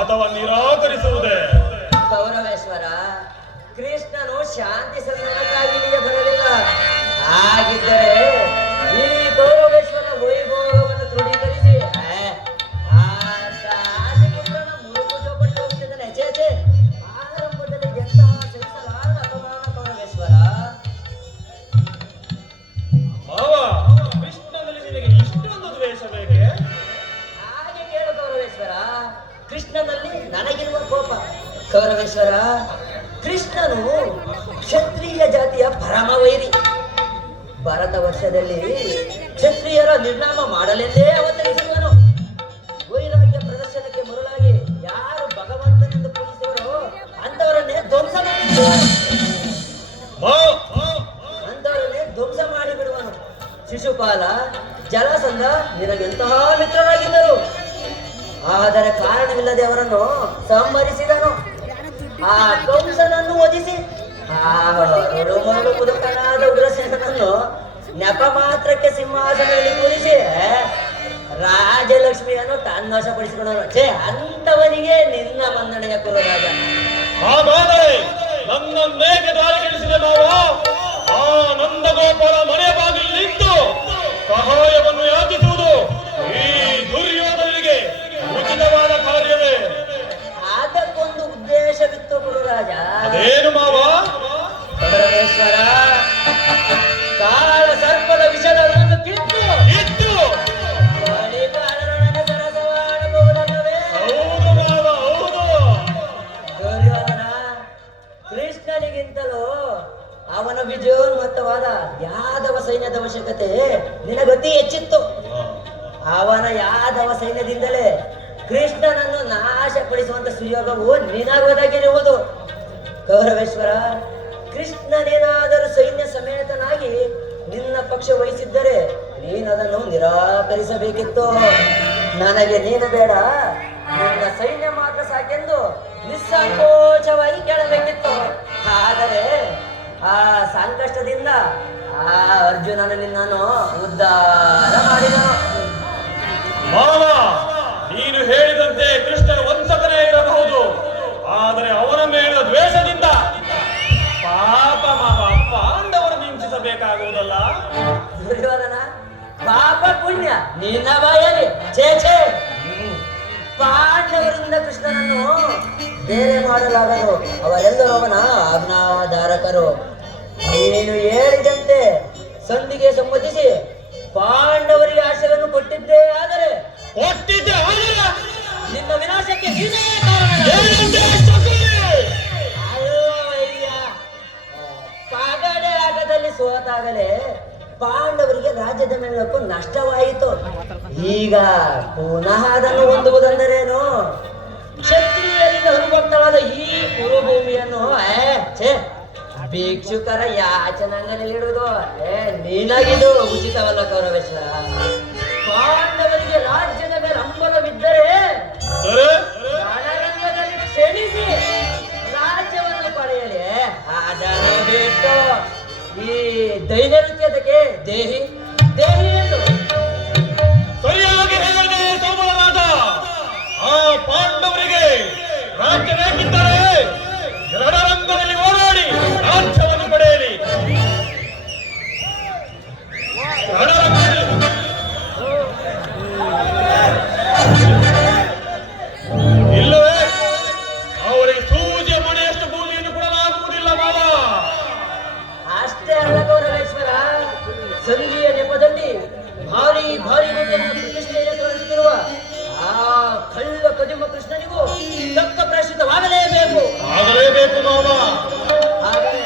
ಅಥವಾ ನಿರಾಕರಿಸುವುದೇ? ಗೌರವೇಶ್ವರ, ಕೃಷ್ಣನು ಶಾಂತಿ ಸಂಧಾನಕ್ಕಾಗಿ ಇಲ್ಲಿಗೆ ಬರಲಿಲ್ಲ. ಹಾಗಿದ್ದರೆ ಈ ಗೌರವೇಶ್ವರ ವೈಭೋಗವನ್ನು ತೃಢೀಕರಿಸಿ ಮುರುಕು ಚೌಪಟ್ಟು ಹೋಗ್ತಿದ್ದಾನೆ. ಚೇಚೆ, ಆರಂಭದಲ್ಲಿ ಎಂತಹ ಸಹಿಸಲಾರದ ಅಪಮಾನ ಗೌರವೇಶ್ವರ. ಮಾವ, ಕೃಷ್ಣನಲ್ಲಿ ನಿನಗೆ ಇಷ್ಟೊಂದು ದ್ವೇಷ ಬೇಕೆ? ಹಾಗೆ ಕೇಳು ಗೌರವೇಶ್ವರ, ಕೃಷ್ಣನಲ್ಲಿ ನನಗಿರುವ ಕೋಪ. ಗೌರವೇಶ್ವರ, ಕೃಷ್ಣನು ಕ್ಷತ್ರಿಯ ಜಾತಿಯ ಪರಮವೈರಿ. ಭಾರತ ವರ್ಷದಲ್ಲಿ ಕ್ಷತ್ರಿಯರ ನಿರ್ನಾಮ ಮಾಡಲೆಂದೇ ಅವತರಿಸಿರುವನು. ವೈರಾಗ್ಯ ಪ್ರದರ್ಶನಕ್ಕೆ ಮರುಳಾಗಿ ಯಾರು ಭಗವಂತನೆಂದು ಪೂಜಿಸುವರೋ ಅಂತವರನ್ನೇ ಧ್ವಂಸ ಮಾಡಿಬಿಡುವನು. ಶಿಶುಪಾಲ, ಜಲಸಂಧ ನಿನಗೆಂತಹ ಮಿತ್ರರಾಗಿದ್ದರು. ಆದರೆ ಕಾರಣವಿಲ್ಲದೆ ಅವರನ್ನು ಸಂಹರಿಸಿದನು. ಆ ಕಂಸನನ್ನು ವಧಿಸಿ ಆ ಮರಳು ಮುದುಕನಾದ ಉಗ್ರಸೇನನನ್ನು ನೆಪ ಮಾತ್ರಕ್ಕೆ ಸಿಂಹಾಸನದಲ್ಲಿ ಕೂರಿಸಿ ರಾಜಲಕ್ಷ್ಮಿಯನ್ನು ತನ್ನವಶಪಡಿಸಿಕೊಂಡನು. ಛೇ, ಅಂತವನಿಗೆ ನಿನ್ನ ಮನ್ನಣೆಯ ಕುರುರಾಜ. ಹಾಗಾದರೆ ನನ್ನನ್ನೇಕೆ ದಾರಿ ಕೆಡಿಸಿದೆ ಮಾವ? ಆ ನಂದಗೋಪಾಲ ಮನೆ ಬಾಗಿಲು ನಿಂತು ಸಹಾಯವನ್ನು ಯಾಚಿಸುವುದು ಈ ದುರ್ಯೋಧನಿಗೆ ಉಚಿತವಾದ ಕಾರ್ಯವೇ? ಅದಕ್ಕೊಂದು ಉದ್ದೇಶವಿತ್ತು ಗುರುರಾಜ. ಅದೇನು ಮಾವ? ಪರಮೇಶ್ವರ, ಕಾಳ ಸರ್ಪದ ವಿಷದವನ್ನು ಕಿತ್ತು ಬಳಿಗಾರನೊಡನೆ ಸರಸವಾಡಬಹುದಲ್ಲವೇ? ಹೌದು ಮಾವ, ಹೌದು. ದುರ್ಯೋಧನ, ಕೃಷ್ಣನಿಗಿಂತಲೂ ಅವನ ವಿಜಯೋನ್ಮತ್ತವಾದ ಯಾದವ ಸೈನ್ಯದ ಅವಶ್ಯಕತೆ ನಿನಗತಿ ಹೆಚ್ಚಿತ್ತು. ಅವನ ಯಾದವ ಸೈನ್ಯದಿಂದಲೇ ಕೃಷ್ಣನನ್ನು ನಾಶಪಡಿಸುವಂತ ಸುಯೋಗವು ನಿನಗೊದಗಿರುವುದು. ಗೌರವೇಶ್ವರ, ಕೃಷ್ಣನೇನಾದರೂ ಸೈನ್ಯ ಸಮೇತನಾಗಿ ನಿನ್ನ ಪಕ್ಷ ವಹಿಸಿದ್ದರೆ ನೀನದನ್ನು ನಿರಾಕರಿಸಬೇಕಿತ್ತು. ನನಗೆ ನೀನು ಬೇಡ, ನಿನ್ನ ಸೈನ್ಯ ಮಾತ್ರ ಸಾಕೆಂದು ನಿಸ್ಸಂಕೋಚವಾಗಿ ಕೇಳಬೇಕಿತ್ತು. ಆದರೆ ಆ ಸಂಕಷ್ಟದಿಂದ ಆ ಅರ್ಜುನನು ನಿನ್ನನ್ನು ಉದ್ಧಾರ ಮಾಡಿದನು. ಮಾವ, ನೀನು ಹೇಳಿದಂತೆ ಕೃಷ್ಣನ ವಂಚಕನೇ ಇರಬಹುದು. ಆದರೆ ಅವನ ಮೇಲಿನ ದ್ವೇಷದಿಂದ ಪಾಪ ಮಾವ ಪಾಂಡವರನ್ನು ಹಿಂಸಿಸಬೇಕಾಗುವುದಲ್ಲ. ದುರ್ಯೋಧನ, ಪಾಪ ಪುಣ್ಯ ನಿನ್ನ ಬಾಯಲ್ಲಿ ಛೇ ಛೇ ಪಾಂಡವರಿಂದ ಕೃಷ್ಣನನ್ನು ಬೇರೆ ಮಾಡಲಾಗದು. ಅವರೆಲ್ಲರೂ ಅವನ ಆಜ್ಞಾಧಾರಕರು. ನೀನು ಹೇಳಿದಂತೆ ಸಂಧಿಗೆ ಸಮ್ಮತಿಸಿ ಪಾಂಡವರಿಗೆ ಆಶಯವನ್ನು ಕೊಟ್ಟಿದ್ದೇ ಆದರೆ ನಿನ್ನ ವಿನಾಶಕ್ಕೆ ನೀನೇ ಕಾರಣ. ಪಗಡೆ ಆಗದಲ್ಲಿ ಸೋತಾಗಲೇ ಪಾಂಡವರಿಗೆ ರಾಜ್ಯದ ಮೇಲಕ್ಕೂ ನಷ್ಟವಾಯಿತು. ಈಗ ಪುನಃ ಅದನ್ನು ಹೊಂದುವುದೆಂದರೇನು? ಕ್ಷತ್ರಿಯರಿಂದ ಹನುಭಕ್ತವಾದ ಈ ಕುರುಭೂಮಿಯನ್ನು ಛೇ ಭಿಕ್ಷುಕರ ಯಾಚನಂಗನಲ್ಲಿ ಇಡುವುದು ನಿನಗಿದು ಉಚಿತವಲ್ಲ ಕೌರವೇಶ್ವರ. ಪಾಂಡವರಿಗೆ ರಾಜ್ಯದ ಮೇಲೆ ಹಂಬಲವಿದ್ದರೆ ರಣರಂಗದಲ್ಲಿ ಕ್ಷಣಿಸಿ ರಾಜ್ಯವನ್ನು ಪಡೆಯಲಿ. ಅದನ್ನು ಬಿಟ್ಟು ಈ ದೈನೃತ್ಯದಕ್ಕೆ ದೇಹಿ ದೇಹಿ ಎಂದು ಸರಿಯಾಗಿ ಹೇಳಿದೆ ಸೋಮರಾಜ. ಆ ಪಾಂಡವರಿಗೆ ರಾಜ್ಯ ಬೇಕಿದ್ದರೆ ರಣರಂಗದಲ್ಲಿ ಓಡಾಡಿ ರಾಜ್ಯವನ್ನು ಪಡೆಯಲಿ. ಇಲ್ಲವೇ ಅವರಿಗೆ ಸೂಜಿಯ ಮನೆಯಷ್ಟು ಭೂಮಿಯನ್ನು ಕೊಡಲಾಗುವುದಿಲ್ಲ ಮಾವ. ಅಷ್ಟೇ ಅಲ್ಲ ಗೌರವೇಶ್ವರ, ಸಂಧಿಯ ನೆಪದಲ್ಲಿ ಭಾರಿ ಭಾರಿ ಪ್ರತಿಷ್ಠೆಯನ್ನು ತೋರಿಸುತ್ತಿರುವ ಆ ಕಳ್ಳ ಕದಿಮ ಕೃಷ್ಣನಿಗೂ ತಕ್ಕ ಪ್ರಶ್ನಿತವಾಗಲೇಬೇಕು. ಆಗಲೇಬೇಕು ಮಾವ. ಹಾಗಾದರೆ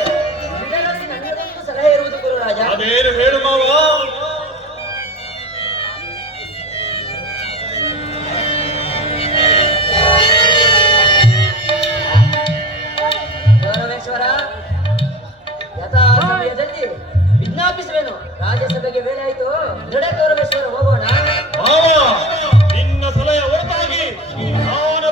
ಇದರಲ್ಲಿ ನನ್ನದೊಂದು ಸಲಹೆ ಇರುವುದು ಗುರುರಾಜ. ಅದೇನು ಹೇಳು ಮಾವ. ಗೌರವೇಶ್ವರ, ಯಥಾ ಸಮಯದಲ್ಲಿ ವಿಜ್ಞಾಪಿಸುವೆನು. ರಾಜ್ಯಸಭೆಗೆ ವೇಳೆ ಆಯಿತು. ನಡೆ ಗೌರವೇಶ್ವರ, ಹೋಗೋಣ. ಮಾವ, ನಿನ್ನ ಸಲಹೆ ಹೊರತಾಗಿ ನಾನು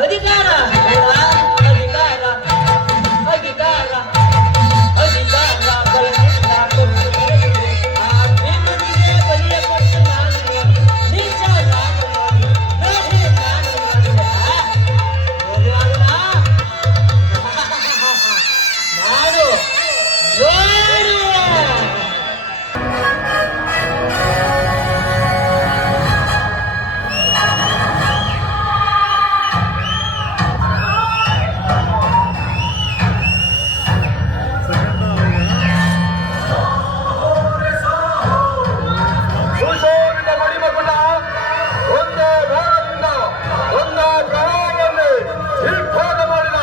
ಅಧಿಕಾರ ಅಧಿಕಾರ ಅಧಿಕಾರ ಅಧಿಕಾರ ಬಲದಿಂದ ಕೊಟ್ಟು ಆ ಭೀಮನಿಗೆ ಬಲಿಯ ಕೊಟ್ಟು ನಾನು ನೀಚ ನಾನು ನೋಡಿ ನಾನು ಮಾಡಿದೆ ನಾನು ಸುಶೋಭಿತ ಮಣಿಮಕುಟ ಒಂದೇ ಭಾರದಿಂದ ಒಂದೇ ಗ್ರಹವನ್ನು ನಿರ್ಭಾಗ ಮಾಡಿದ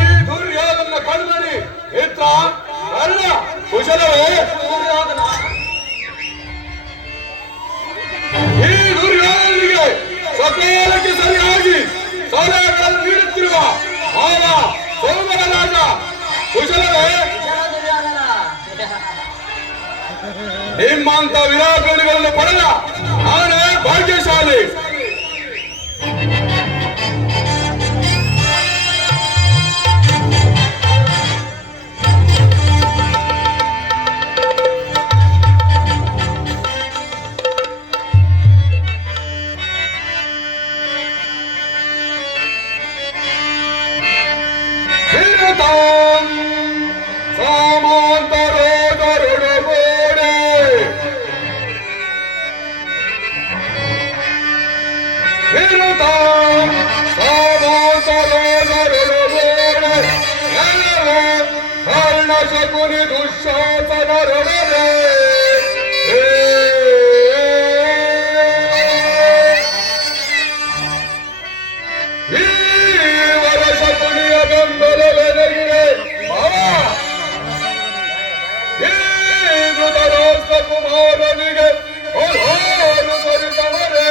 ಈ ದುರ್ಯೋಧನ ಕಣ್ಮಣಿ ಇತ್ರ ಅಲ್ಲ ಕುಶಲವೇ ಈ ದುರ್ಯೋಧನಿಗೆ ಸಕಾಲಕ್ಕೆ ಸರಿಯಾಗಿ ಸಲಹೆಗಳನ್ನು ನೀಡುತ್ತಿರುವ ಆವ ಸೋಮನ ರಾಜ ಕುಶಲವೇ ನಿಮ್ಮಂತ ವಿರಾಟಗಳನ್ನು ಪಡೆದ ನಾನೇ ಭಾಗ್ಯಶಾಲಿ. ಶಕುನಿ ದುಶ್ಯಾಸನರೊಡನೆ ಈ ವರ ಶಕುನಿಯ ಬೆಂಬಲವೆನಗಿದೆ ಈ ಧೃತರಾಷ್ಟ್ರ ಕುಮಾರನಿಗೆ ಹೊರಹಾರು ಸರಿಸವರೇ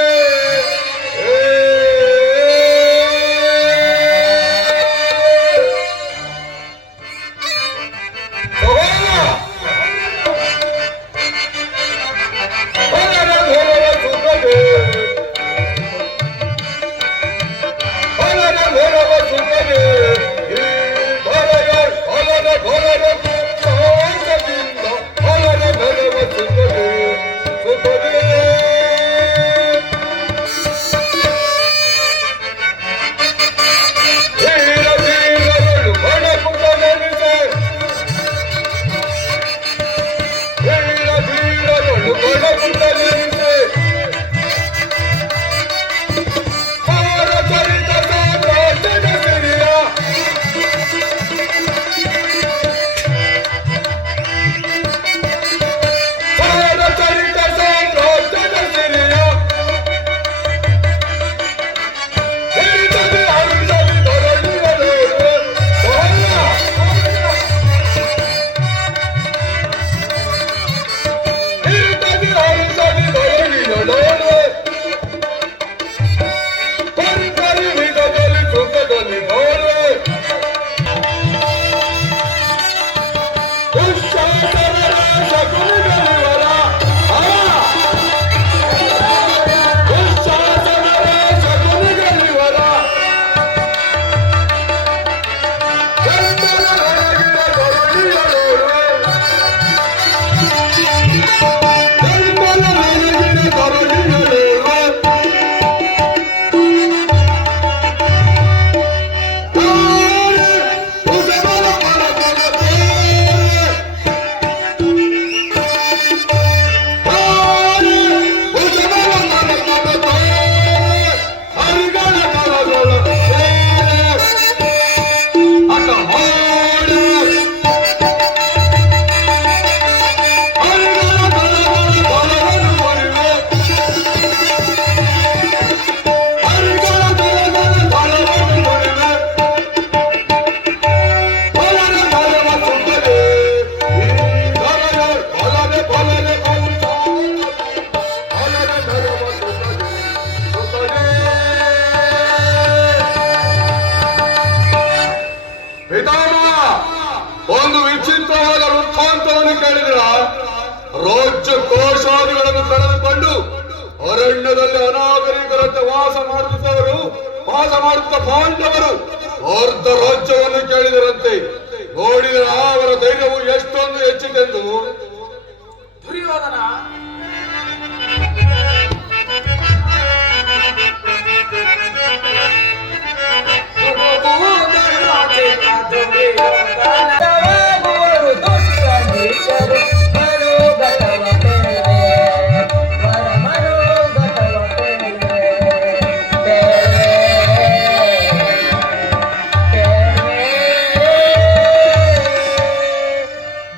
ಅರಣ್ಯದಲ್ಲಿ ಅನಾಗರಿಕರಂತೆ ವಾಸ ಮಾಡುತ್ತಿದ್ದ ಪಾಂಡವರು ಅರ್ಧ ರಾಜ್ಯವನ್ನು ಕೇಳಿದರಂತೆ. ನೋಡಿದರೆ ಅವರ ಧೈರ್ಯವು ಎಷ್ಟೊಂದು ಹೆಚ್ಚಿತೆಂದು. ದುರ್ಯೋಧನ,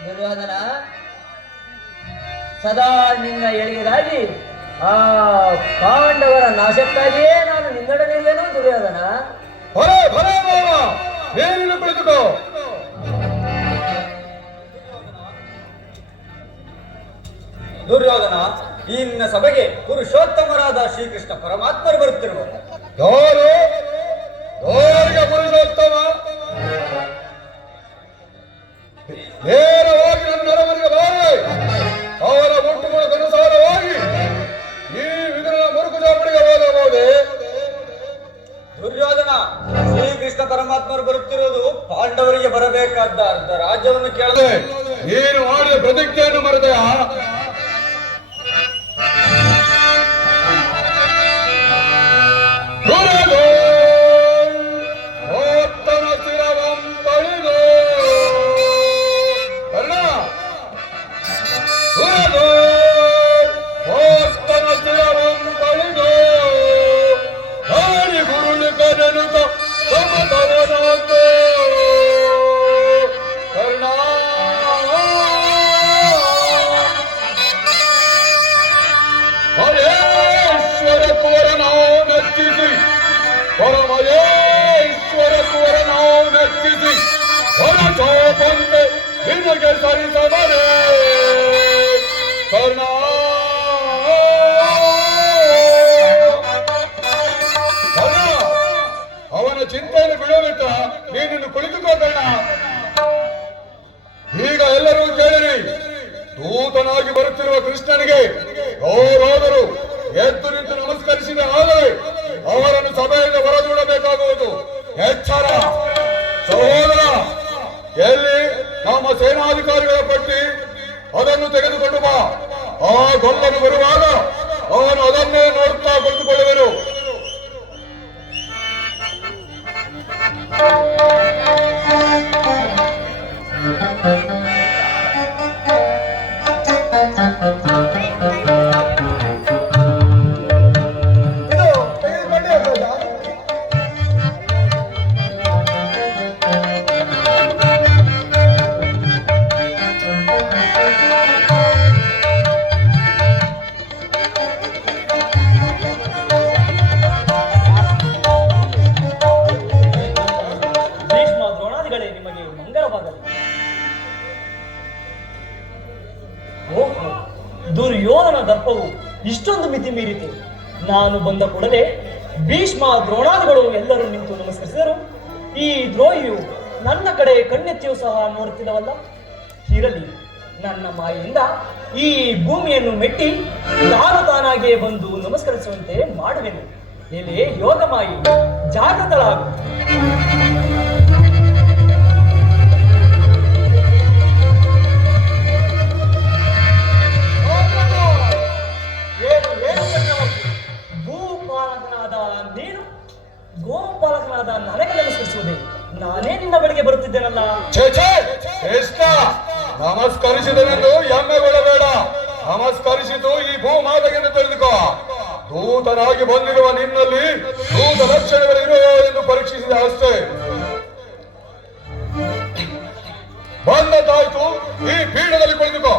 ದುರ್ಯೋಧನ, ಸದಾ ನಿನ್ನ ಎಳೆಯದಾಗಿ ಆ ಪಾಂಡವರ ನಾಶಕ್ಕಾಗಿಯೇ ನಾನು ನಿನ್ನೊಡನಿದ್ದೇನೋ ದುರ್ಯೋಧನ. ಭಲೆ ಭಲೆ ಮಾವ, ಮೇಲಿನ ಕುಳಿತುಕೋ. ದುರ್ಯೋಧನ, ಈ ನಿನ್ನ ಸಭೆಗೆ ಪುರುಷೋತ್ತಮರಾದ ಶ್ರೀಕೃಷ್ಣ ಪರಮಾತ್ಮರು ಬರುತ್ತಿರುವರು. ಯಾರು? ಯಾರಿಗೆ ಪುರುಷೋತ್ತಮ? ನೇರವಾಗಿ ನನ್ನ ಅರಮನೆಗೆ ಬಾರೆ. ಅವರ ಮುಟ್ಟುಗುಣಕ್ಕನುಸಾರವಾಗಿ ಈ ವಿದುರನ ಮುರುಕು ಚಾಪಡಿಗೆ ಹೋಗಬಹುದೇ? ದುರ್ಯೋಧನ, ಶ್ರೀಕೃಷ್ಣ ಪರಮಾತ್ಮರು ಬರುತ್ತಿರುವುದು ಪಾಂಡವರಿಗೆ ಬರಬೇಕಾದ ಅರ್ಧ ರಾಜ್ಯವನ್ನು ಕೇಳದೆ ನೀನು ಮಾಡಿದ ಪ್ರತಿಜ್ಞೆಯನ್ನು ಮರೆತೆಯ? ಪರಮೇಶ್ವರ ಕುವರನಾವು ಮೆಚ್ಚಿಸಿ ಹೊರಚೋಪಂತೆ ನಿನಗೆ ಸರಿಸಬರೆ ಕರ್ಣ. ಅವನ ಚಿಂತೆಯನ್ನು ಬಿಡೋಬಿಟ್ಟ ನೀನಿನ್ನು ಕುಳಿತುಕೋ ಕರ್ಣ. ಈಗ ಎಲ್ಲರೂ ಕೇಳಿರಿ, ದೂತನಾಗಿ ಬರುತ್ತಿರುವ ಕೃಷ್ಣನಿಗೆ ಗೌರವರು ಎದ್ದು ನಿಂತು ನಮಸ್ಕರಿಸಿದ ಆದರೆ ಅವರನ್ನು ಸಭೆಯಿಂದ ಹೊರದೂಡಬೇಕಾಗುವುದು. ಎಚ್ಚರ ಸಹೋದರ, ಎಲ್ಲಿ ನಮ್ಮ ಸೇನಾಧಿಕಾರಿಗಳ ಪಟ್ಟಿ ಅದನ್ನು ತೆಗೆದುಕೊಂಡು ಬಾ. ಆ ಗೊಲ್ಲನು ಬರುವಾಗ ಅವನು ಅದನ್ನೇ ನೋಡುತ್ತಾ ಕುಳಿತುಕೊಳ್ಳುವೆನು. ದುರ್ಯೋಧನ ದರ್ಪವು ಇಷ್ಟೊಂದು ಮಿತಿ ಮೀರಿತು. ನಾನು ಬಂದ ಕೂಡಲೇ ಭೀಷ್ಮ ದ್ರೋಣಾದಿಗಳು ಎಲ್ಲರೂ ನಿಂತು ನಮಸ್ಕರಿಸಿದರು. ಈ ದ್ರೋಹಿಯು ನನ್ನ ಕಡೆ ಕಣ್ಣೆತ್ತಿಯೂ ಸಹ ನೋಡುತ್ತಿಲ್ಲವಲ್ಲ. ಇರಲಿ, ನನ್ನ ಮಾಯೆಯಿಂದ ಈ ಭೂಮಿಯನ್ನು ಮೆಟ್ಟಿ ನಾನು ತಾನಾಗಿಯೇ ಬಂದು ನಮಸ್ಕರಿಸುವಂತೆ ಮಾಡುವೆನು. ಎಲೆ ಯೋಗ ಮಾಯಿ, ಜಾಗೃತಳಾಗು. ಭೂಪಾಲಕನಾದ ನೀನು ಗೋಪಾಲಕನಾದ ನನಗೆ ನಮಸ್ಕರಿಸುವುದೇ? ನಾನೇ ನಿನ್ನ ಬಳಿಗೆ ಬರುತ್ತಿದ್ದೇನಲ್ಲ. ನಮಸ್ಕರಿಸಿದನೆಂದು ಹೆಮ್ಮೆಗೊಳ್ಳಬೇಡ. ನಮಸ್ಕರಿಸಿದ್ದು ಈ ಭೂಮಾತೆಗೆಂದು ತಿಳಿದುಕೋ. ದೂತನಾಗಿ ಬಂದಿರುವ ನಿನ್ನಲ್ಲಿ ದೂತ ಲಕ್ಷಣಗಳಿರುವೋ ಎಂದು ಪರೀಕ್ಷಿಸಿದ ಅಷ್ಟೇ. ಬಂದದ್ದಾಯ್ತು, ಈ ಪೀಠದಲ್ಲಿ ಕುಳಿತುಕೋ.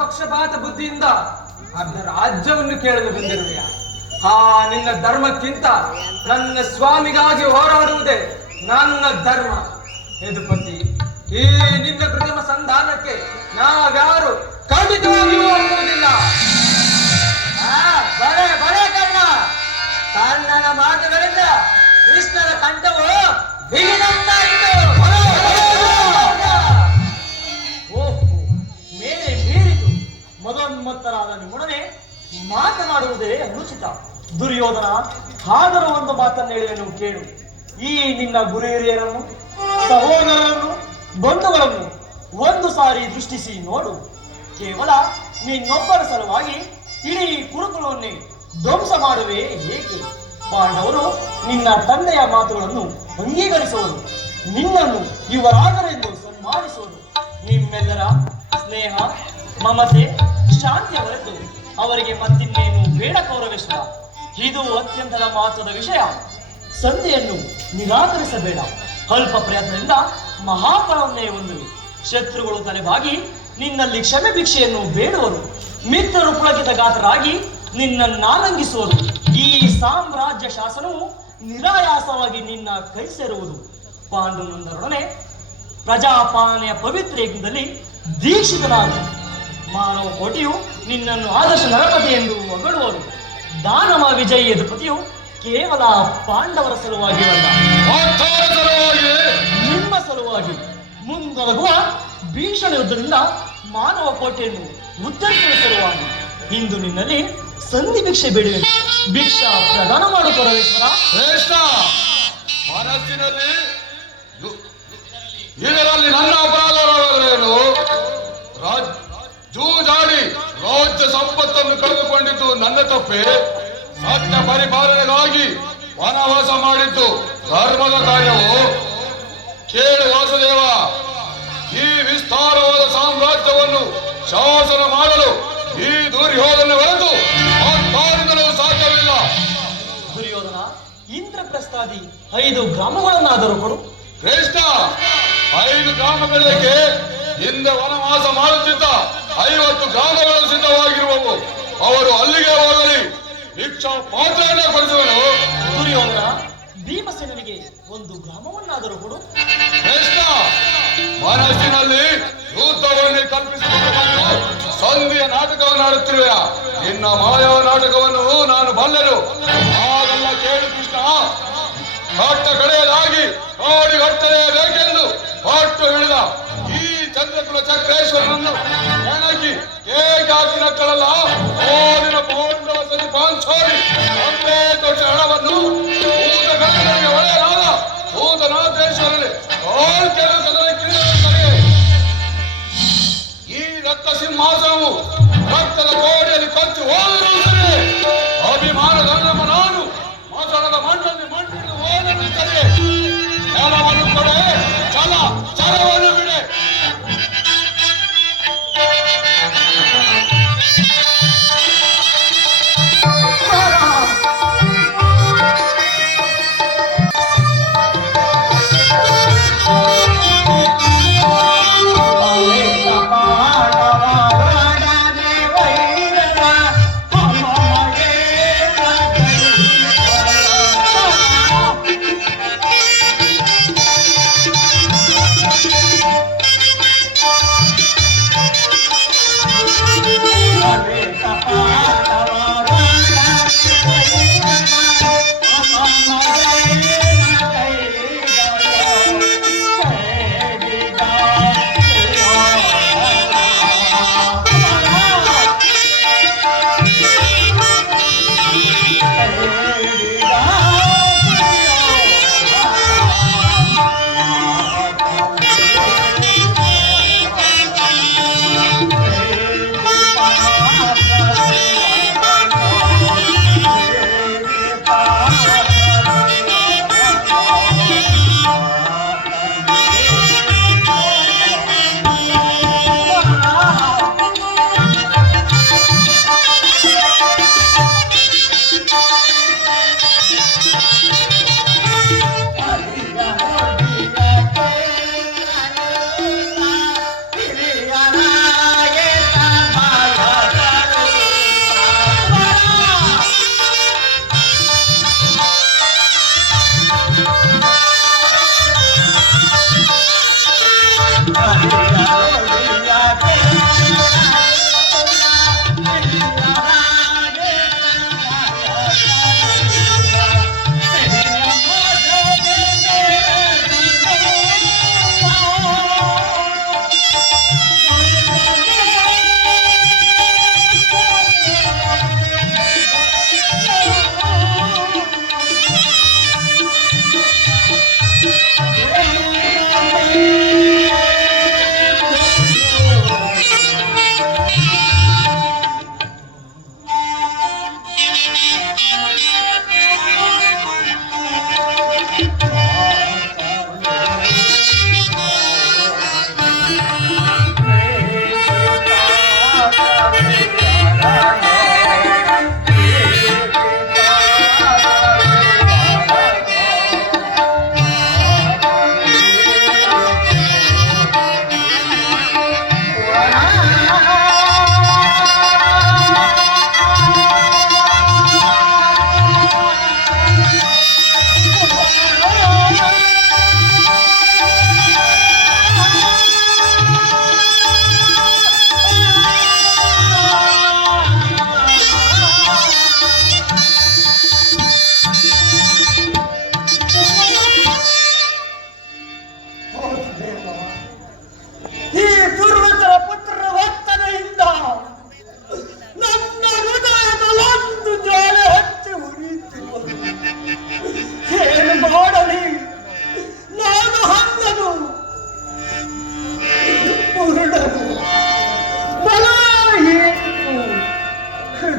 ಪಕ್ಷಪಾತ ಬುದ್ಧಿಯಿಂದ ಅರ್ಧ ರಾಜ್ಯವನ್ನು ಕೇಳಲು ಬಂದಿರುವೆಯ? ಆ ನಿನ್ನ ಧರ್ಮಕ್ಕಿಂತ ನನ್ನ ಸ್ವಾಮಿಗಾಗಿ ಹೋರಾಡುವುದೇ ನನ್ನ ಧರ್ಮ. ಯದುಪತಿ, ಈ ನಿನ್ನ ಕೃತಮ ಸಂಧಾನಕ್ಕೆ ನಾವ್ಯಾರು ಖಂಡಿತವಾಗಿಯೂ ಒಪ್ಪುವುದಿಲ್ಲ. ಬರೇ ಬರೇ ಕರ್ಣ, ಕರ್ಣನ ಮಾತುಗಳಿಂದ ಕೃಷ್ಣನ ಕಂಠವು ಬಿಗಿದಂತಾಯಿತು. ಮೇಲೆ ಮೀರಿತು. ಮದೋನ್ಮತ್ತರಾದ ನಿಮ್ಮೊಡನೆ ಮಾತನಾಡುವುದೇ ಅನುಚಿತ. ದುರ್ಯೋಧನ, ಆದರೂ ಒಂದು ಮಾತನ್ನು ಹೇಳುವೆನು ಕೇಳು. ಈ ನಿನ್ನ ಗುರು ಹಿರಿಯರನ್ನು, ಸಹೋದರರನ್ನು, ಬಂಧುಗಳನ್ನು ಒಂದು ಸಾರಿ ದೃಷ್ಟಿಸಿ ನೋಡು. ಕೇವಲ ನಿನ್ನೊಬ್ಬರ ಸಲುವಾಗಿ ಇಡೀ ಕುರುಕುಲವನ್ನೇ ಧ್ವಂಸ ಮಾಡುವೆ ಏಕೆ? ಪಾಂಡವರು ನಿನ್ನ ತಂದೆಯ ಮಾತುಗಳನ್ನು ಅಂಗೀಕರಿಸುವರು, ನಿನ್ನನ್ನು ಯುವರಾಜರೆಂದು ಸನ್ಮಾನಿಸುವರು. ನಿಮ್ಮೆಲ್ಲರ ಸ್ನೇಹ, ಮಮತೆ, ಶಾಂತಿಯ ಹೊರತು ಅವರಿಗೆ ಮತ್ತಿನ್ನೇನು ಬೇಡ ಕೌರವೇಶ್ವರ. ಇದು ಅತ್ಯಂತ ಮಹತ್ವದ ವಿಷಯ. ಸಂಧಿಯನ್ನು ನಿರಾಕರಿಸಬೇಡ. ಅಲ್ಪ ಪ್ರಯತ್ನದಿಂದ ಮಹಾಫಲವನ್ನೇ ಹೊಂದುವೆ. ಶತ್ರುಗಳು ತಲೆಬಾಗಿ ನಿನ್ನಲ್ಲಿ ಕ್ಷಮೆ ಭಿಕ್ಷೆಯನ್ನು ಬೇಡುವರು. ಮಿತ್ರರು ಪುಳಕಿತ ಗಾತರಾಗಿ ನಿನ್ನನ್ನಾಲಂಗಿಸುವರು. ಈ ಸಾಮ್ರಾಜ್ಯ ಶಾಸನವು ನಿರಾಯಾಸವಾಗಿ ನಿನ್ನ ಕೈ ಸೇರುವುದು. ಪಾಂಡುನಂದರೊಡನೆ ಪ್ರಜಾಪಾಲನೆಯ ಪವಿತ್ರ ಯಜ್ಞದಲ್ಲಿ ದೀಕ್ಷಿತನಾದ ಮಾನವ ಕೋಟಿಯು ನಿನ್ನನ್ನು ಆದರ್ಶ ನರಪತಿ ಎಂದು ಹೊಗಳುವರು. ದಾನವ ವಿಜಯ ಯದುಪತಿಯು ಕೇವಲ ಪಾಂಡವರ ಸಲುವಾಗಿ ಅಲ್ಲ, ನಿಮ್ಮ ಸಲುವಾಗಿ ಮುಂದೊಲಗುವ ಭೀಷಣ ಯುದ್ಧದಿಂದ ಮಾನವ ಕೋಟೆಯನ್ನು ಉತ್ತರಿಸುವ ಸಲುವಾಗಿ ಇಂದು ನಿನ್ನಲ್ಲಿ ಸಂಧಿ ಭಿಕ್ಷೆ ಬೇಡುವೆ. ಭಿಕ್ಷಾ ಪ್ರದಾನ ಮಾಡು ಪರಮೇಶ್ವರ. ಶ್ರೇಷ್ಠ, ಮನಸ್ಸಿನಲ್ಲಿ ಇದರಲ್ಲಿ ನನ್ನ ಅಪರಾಧವೇನು? ಜೂಜಾಡಿ ರಾಜ್ಯ ಸಂಪತ್ತನ್ನು ಕಳೆದುಕೊಂಡಿದ್ದು ನನ್ನ ತಪ್ಪೆ. ಸತ್ಯ ಪರಿಪಾಲನೆಗಾಗಿ ವನವಾಸ ಮಾಡಿದ್ದು ಧರ್ಮದ ಕಾರ್ಯವು. ಕೇಳು ವಾಸುದೇವ, ಈ ವಿಸ್ತಾರವಾದ ಸಾಮ್ರಾಜ್ಯವನ್ನು ಶಾಸನ ಮಾಡಲು ಈ ದುರ್ಯೋಧನ ಹೊರತು ಮತ್ತಾರಿಂದಲೂ ಸಾಧ್ಯವಿಲ್ಲ. ದುರ್ಯೋಧನ, ಇಂದ್ರಪ್ರಸ್ಥಾದಿ 5 ಗ್ರಾಮಗಳನ್ನಾದರೂ ಕೊಡು. ಶ್ರೇಷ್ಠ, 5 ಗ್ರಾಮಗಳಿಗೆ ಹಿಂದೆ ವನವಾಸ ಮಾಡುತ್ತಿದ್ದ 50 ಗ್ರಾಮಗಳು ಸಿದ್ಧವಾಗಿರುವವು. ಅವರು ಅಲ್ಲಿಗೆ ಹೋಗಲಿ, ಭಿಕ್ಷಾ ಪಾತ್ರೆಯನ್ನೇ ಕೊಡಿಸುವನು. ದುರ್ಯೋಧನ, ಭೀಮಸೇನಿಗೆ 1 ಗ್ರಾಮವನ್ನಾದರೂ ಕೊಡು. ಶ್ರೇಷ್ಠ, ಮನಸ್ಸಿನಲ್ಲಿ ಯುದ್ಧವನ್ನೇ ಕಲ್ಪಿಸಿಕೊಂಡು ಸಂಧಿಯ ನಾಟಕವನ್ನು ಆಡುತ್ತಿರುವೆಯ. ನಿನ್ನ ಮಾಯವ ನಾಟಕವನ್ನು ನಾನು ಬಲ್ಲೆನು. ಹಾಗಲ್ಲ ಕೇಳು ಕೃಷ್ಣ, ಕಟ್ಟ ಕಡೆಯದಾಗಿ ನೋಡಿ ಕಟ್ಟಲೇಬೇಕೆಂದು ಹೊಟ್ಟು ಹಿಡಿದ ಈ ಚಂದ್ರಕುಲ ಚಕ್ರೇಶ್ವರನನ್ನು ಹೆಣಕಿ ಕೇಕೆ ಹಾಕಿ ನಕ್ಕಳಲ್ಲ. ಓದಿನ ಪೌಂಡವ ಸರಿ ಪಾಂಚೋರಿ ಒಂದೇ ದೊಡ್ಡ ಹಣವನ್ನು ಭೂತ ಗಣಗಳಿಗೆ ಒಡೆಯಲಾದ ಭೂತನಾಥೇಶ್ವರನೇ ಈ ರಕ್ತ ಸಿಂಹಾಸನವು ರಕ್ತದ ಕೋಡಿಯಲ್ಲಿ ಕಚ್ಚಿ ಹೋದರೂ ಸರಿ, ಅಭಿಮಾನದ ನಮ್ಮ ನಾನು ಮಸಣದ ಮಣ್ಣಲ್ಲಿ ಮಣ್ಣಿಟ್ಟು ಹೋದರೂ ಸರಿ, ಜ್ಞಾನವನ್ನು ಕೊಡೆ, ಛಲವನ್ನು ಬಿಡೆ. ಪಾಂಡವ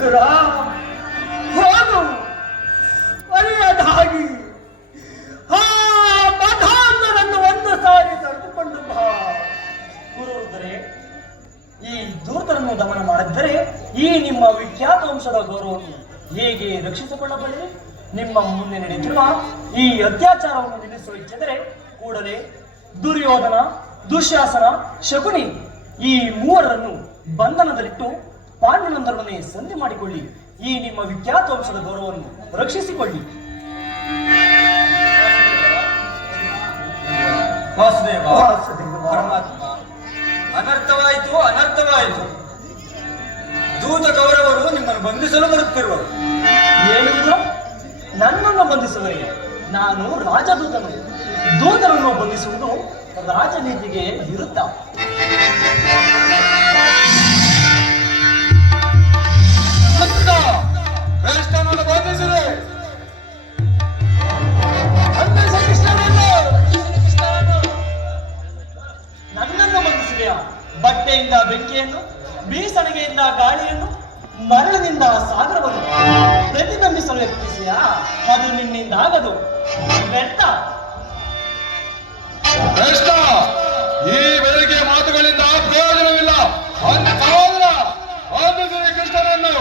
ಅಸುರ ಹೋಗು ಒಳ್ಳೆಯದಾಗಿ ಆ ಮಧಾಂಧನನ್ನು ಒಂದು ಸಾರಿ ತಡೆದುಕೊಂಡು ಬಾ. ಗುರುವೃದ್ಧರೇ, ಈ ದೂತರನ್ನು ದಮನ ಮಾಡಿದ್ದರೆ ಈ ನಿಮ್ಮ ವಿಖ್ಯಾತ ವಂಶದ ಗೌರವವನ್ನು ಹೇಗೆ ರಕ್ಷಿಸಿಕೊಳ್ಳಬಲ್ಲೆ? ನಿಮ್ಮ ಮುಂದೆ ನಡೆಯುತ್ತಿರುವ ಈ ಅತ್ಯಾಚಾರವನ್ನು ನಿಲ್ಲಿಸುವ ಇಚ್ಛೆದರೆ ಕೂಡಲೇ ದುರ್ಯೋಧನ, ದುಶ್ಯಾಸನ, ಶಕುನಿ ಈ ಮೂವರನ್ನು ಬಂಧನದಲ್ಲಿಟ್ಟು ಪಾಂಡುನಂದರನ್ನೇ ಸಂಧಿ ಮಾಡಿಕೊಳ್ಳಿ. ಈ ನಿಮ್ಮ ವಿಖ್ಯಾತ ವಂಶದ ಗೌರವವನ್ನು ರಕ್ಷಿಸಿಕೊಳ್ಳಿ. ವಾಸುದೇವ, ಪರಮಾತ್ಮ, ಅನರ್ಥವಾಯಿತು, ಅನರ್ಥವಾಯಿತು. ದೂತ ಕೌರವರು ನಿಮ್ಮನ್ನು ಬಂಧಿಸಲು ಬರುತ್ತಿರುವರು. ಏನುವುದು? ನನ್ನನ್ನು ಬಂಧಿಸುವರೆ? ನಾನು ರಾಜದೂತನು. ದೂತರನ್ನು ಬಂಧಿಸುವುದು ರಾಜನೀತಿಗೆ ವಿರುದ್ಧ. ಶ್ರೇಷ್ಠನನ್ನು ಬಂಧಿಸಿದೆ. ನನ್ನನ್ನು ಬಂಧಿಸಿದೆಯಾ? ಬಟ್ಟೆಯಿಂದ ಬೆಂಕಿಯನ್ನು, ಬೀಸಣಿಗೆಯಿಂದ ಗಾಳಿಯನ್ನು, ಮರಳಿನಿಂದ ಸಾಗರವನ್ನು ಪ್ರತಿಬಿಂಬಿಸಲು ಯತ್ನಿಸಿಯಾ? ಅದು ನಿನ್ನಿಂದ ಆಗದು, ವ್ಯರ್ಥ. ಶ್ರೇಷ್ಠ, ಈ ಬೆಳಗ್ಗೆ ಮಾತುಗಳಿಂದ ಪ್ರಯೋಜನವಿಲ್ಲ. ಬಂಧಿಸಿದೆ ಕೃಷ್ಣನನ್ನು.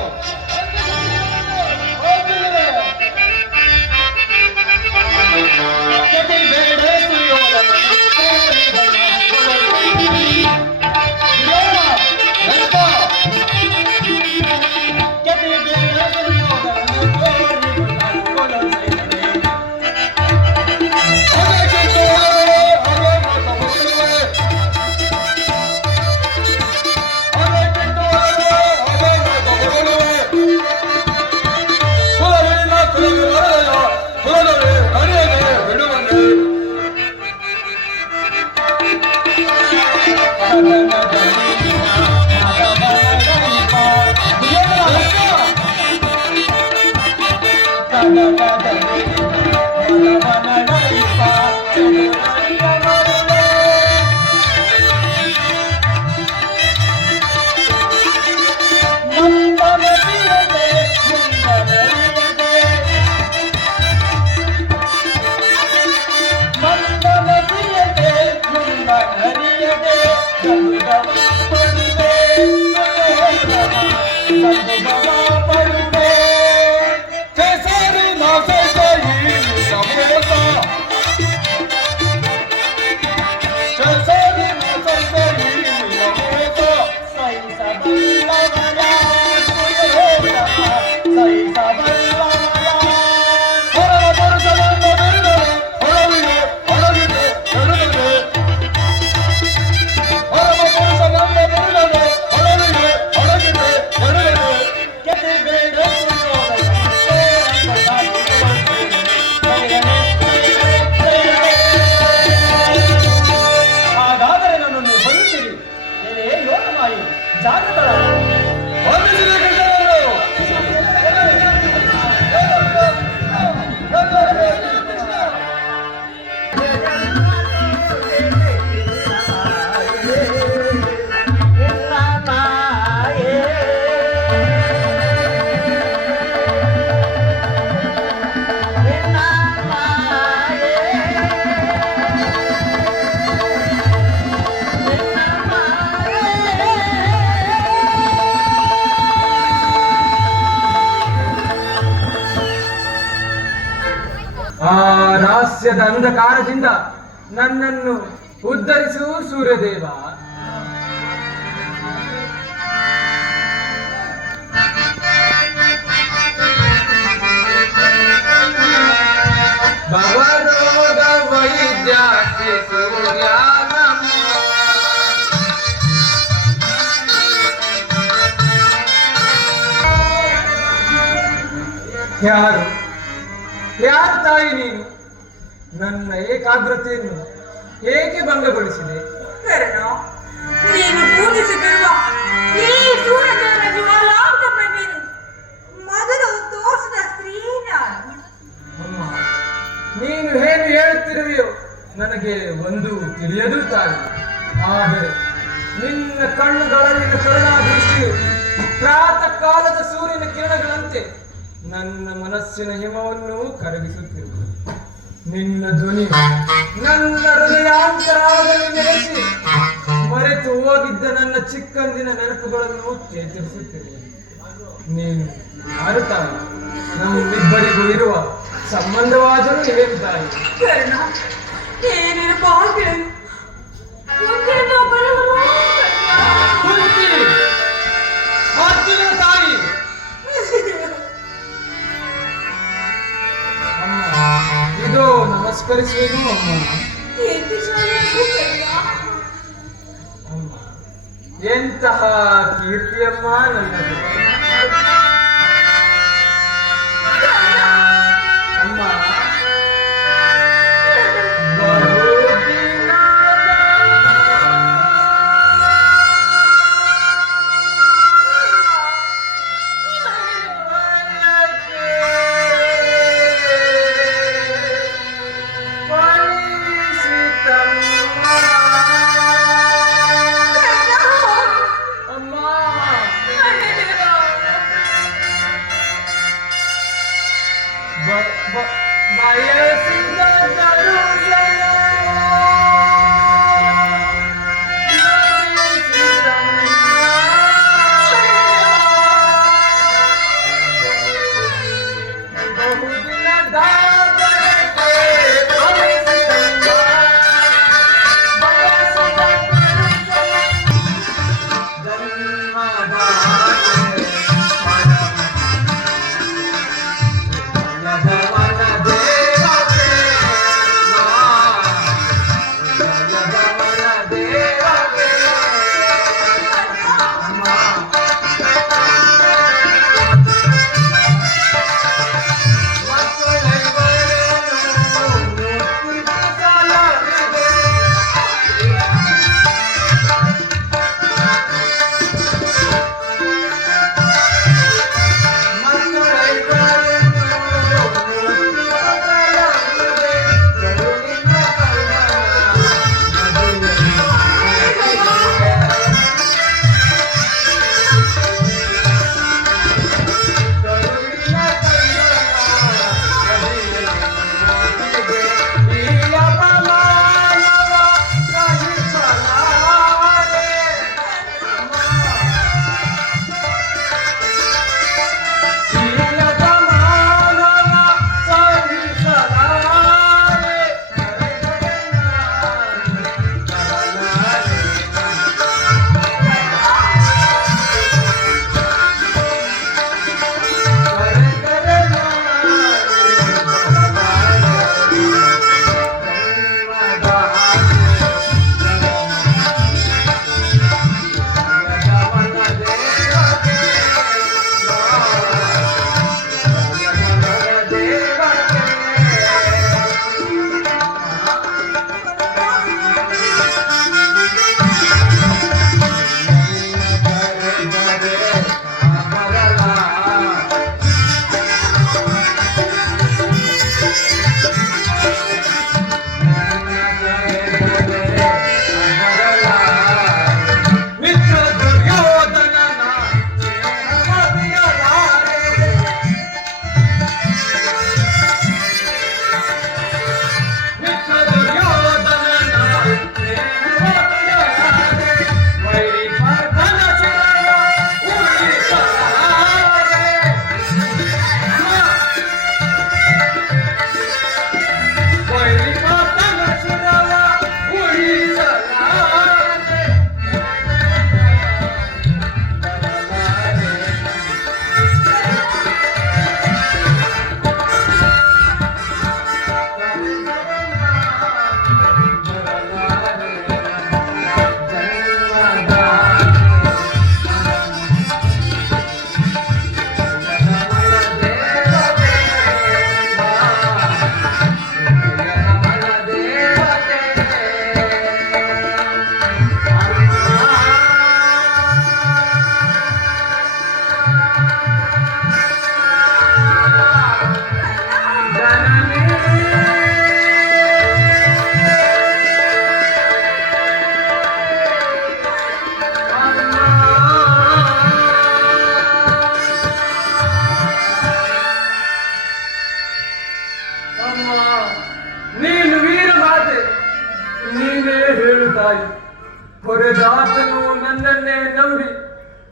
ರಹಸ್ಯದ ಅಂಧಕಾರದಿಂದ ನನ್ನನ್ನು ಉದ್ಧರಿಸು ಸೂರ್ಯದೇವ. ಭವರೋಗ ವೈದ್ಯ ಸೂರ್ಯ ಯಾರು ಯಾರು ತಾಯಿ ನೀನು? ನನ್ನ ಏಕಾಗ್ರತೆಯನ್ನು ಏಕೆ ಭಂಗಗೊಳಿಸಿದೆ? ನೀನು ಪೂಜಿಸುತ್ತಿರುವ ಈ ಸೂರ್ಯದೇವನ ಜ್ವಾಲಾಂತ ಪ್ರಭೆಯನ್ನು ಮೊದಲು ತೋರಿಸಿದ ಸ್ತ್ರೀ ನಾನು. ಅಮ್ಮ, ನೀನು ಏನು ಹೇಳುತ್ತಿರುವೆಯೋ ನನಗೆ ಒಂದು ತಿಳಿಯದು ತಾಯಿ. ಆದರೆ ನಿನ್ನ ಕಣ್ಣುಗಳಲ್ಲಿನ ಕರುಣಾ ದೃಷ್ಟಿಯು ಪ್ರಾತಃ ಕಾಲದ ಸೂರ್ಯನ ಕಿರಣಗಳಂತೆ ನನ್ನ ಮನಸ್ಸಿನ ಹಿಮವನ್ನು ಕರಗಿಸುತ್ತಿರುವುದು. ನಿನ್ನ ಧ್ವನಿ ನನ್ನ ಹೃದಯಾಂತರಾಳದಲ್ಲಿ ನೆಲೆಸಿ ಮರೆತು ಹೋಗಿದ್ದ ನನ್ನ ಚಿಕ್ಕಂದಿನ ನೆನಪುಗಳನ್ನು ಚೇತರಿಸುತ್ತಿರುವುದು. ನೀನು ಯಾರು ತಾಯಿ? ನಮ್ಮಿಬ್ಬರಿಗೂ ಇರುವ ಸಂಬಂಧವಾದರೂ ಏನು ತಾಯಿ? ಕರ್ಣ, ಏನೇನು ಭಾಗ್ಯ ಒಬ್ಬರನ್ನ ಬರುವರು ಕುಂತಿ, ಅರ್ಜುನನ ತಾಯಿ. ಅಮ್ಮ, ಇದು ನಮಸ್ಕರಿಸುವುದು ಅಮ್ಮ. ಅಮ್ಮ, ಎಂತಹ ಕೀರ್ತಿಯಮ್ಮ ನನ್ನದು. ಅಮ್ಮ,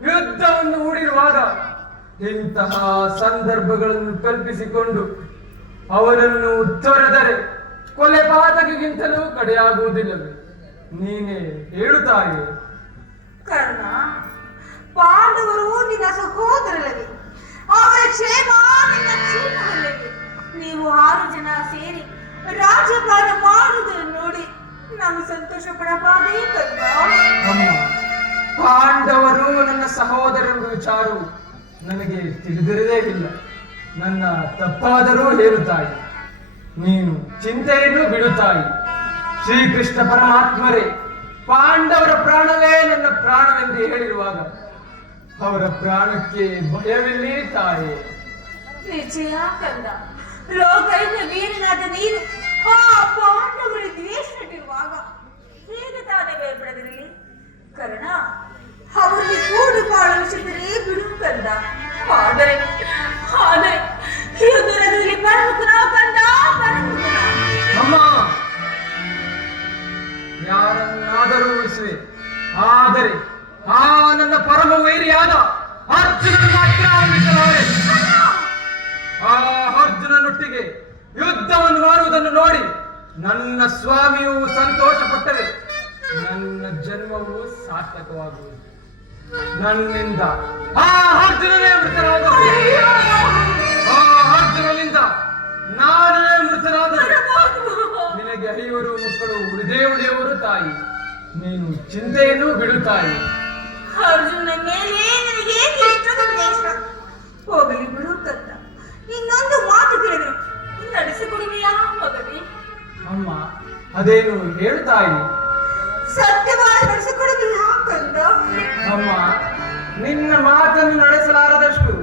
ಯುದ್ಧವನ್ನು ಹೂಡಿರುವಾಗ ಇಂತಹ ಸಂದರ್ಭಗಳನ್ನು ಕಲ್ಪಿಸಿಕೊಂಡು ಅವರನ್ನು ತೊರೆದರೆ ಕೊಲೆ ಪಾತಕಿಗಿಂತಲೂ ಕಡೆಯಾಗುವುದಿಲ್ಲವೇ? ನೀನೇ ಹೇಳುತ್ತಾಯೆ. ಕರ್ಣ, ಪಾಂಡವರು ನಿನ್ನ ಸಹೋದರರಲ್ಲವೇ? ಅವರ ಕ್ಷೇಮ ನಿನ್ನ ಕ್ಷೇಮವಲ್ಲವೇ? ನೀವು 6 ಜನ ಸೇರಿ ರಾಜ್ಯಭಾರ ಮಾಡುವುದನ್ನು ನೋಡಿ ನಾವು ಸಂತೋಷ ಪಡಬಾರದೇ ಕರ್ಣ? ಅಮ್ಮ, ಪಾಂಡವರು ನನ್ನ ಸಹೋದರರ ವಿಚಾರವು ನನಗೆ ತಿಳಿದಿರದೇ ಇಲ್ಲ. ನನ್ನ ತಪ್ಪಾದರೂ ಹೇಳುತ್ತಾಯಿ, ನೀನು ಚಿಂತೆಯನ್ನು ಬಿಡುತ್ತಾಯಿ. ಶ್ರೀಕೃಷ್ಣ ಪರಮಾತ್ಮರೇ ಪಾಂಡವರ ಪ್ರಾಣವೇ ನನ್ನ ಪ್ರಾಣವೆಂದು ಹೇಳಿರುವಾಗ ಅವರ ಪ್ರಾಣಕ್ಕೆ ಭಯವಿಲ್ಲೇ ತಾಯಿ. ನಿಜ ಕಂದ, ಲೋಕೈಕ ವೀರನಾದ ನೀನು ಆ ಪಾಂಡವರ ದ್ವೇಷವಿರುವಾಗ ಹೇಗೆ ತಾನೇ ಬೇರ್ಪಡದಿರಲಿ? ಕರ್ಣ, ಅವರಿಗೆ ಕೂಡು ಕಾಳವಿಸಿದರೆ ಬಿಡು ಕಂದ. ಆದರೆ ಯುದ್ಧದಲ್ಲಿ ಪರಮುಖನ ಕಂದ, ಪರಮುಖನ. ಅಮ್ಮ, ಯಾರನ್ನಾದರೂ ಉಳಿಸುವೆ, ಆದರೆ ಆ ನನ್ನ ಪರಮ ವೈರಿಯಾದ ಅರ್ಜುನನ ಮಾತ್ರ ಉಳಿಸಲಾರೆ. ಆ ಅರ್ಜುನನೊಟ್ಟಿಗೆ ಯುದ್ಧವನ್ನು ಮಾಡುವುದನ್ನು ನೋಡಿ ನನ್ನ ಸ್ವಾಮಿಯು ಸಂತೋಷ ಪಟ್ಟರೆ ನನ್ನ ಜನ್ಮವು ಸಾರ್ಥಕವಾಗುವುದು. ನನ್ನಿಂದ ಆ ಅರ್ಜುನನೇ ಮೃತನಾದನು. ಆ ಅರ್ಜುನನಿಂದ ನಾನೇ ಮೃತನಾದನು. ನಿನಗೆ 5 ಮಕ್ಕಳು ಉಳಿದೇವರು ತಾಯಿ. ನೀನು ಚಿಂತೆಯನ್ನು ಬಿಡುತ್ತಾಯಿ. ಅರ್ಜುನ ಮೇಲೆ ನಿನಗೆ ಇಷ್ಟದ ದ್ವೇಷ. ಹೋಗಲಿ ಬಿಡು ಕಂದ. ಇನ್ನೊಂದು ಮಾತು ಕೇಳಿದ್ರು ನಡೆಸಿಕೊಡುವೆಯಾ ಮಗನೇ? ಅಮ್ಮ, ಅದೇನು ಹೇಳುತ್ತಾಯಿ? ಸತ್ಯವಾಗಿ ನಡೆಸಿಕೊಡುವೆಯಾ ಕಂದ? ಅಮ್ಮ, ನಿನ್ನ ಮಾತನ್ನು ನಡೆಸಲಾರದಷ್ಟು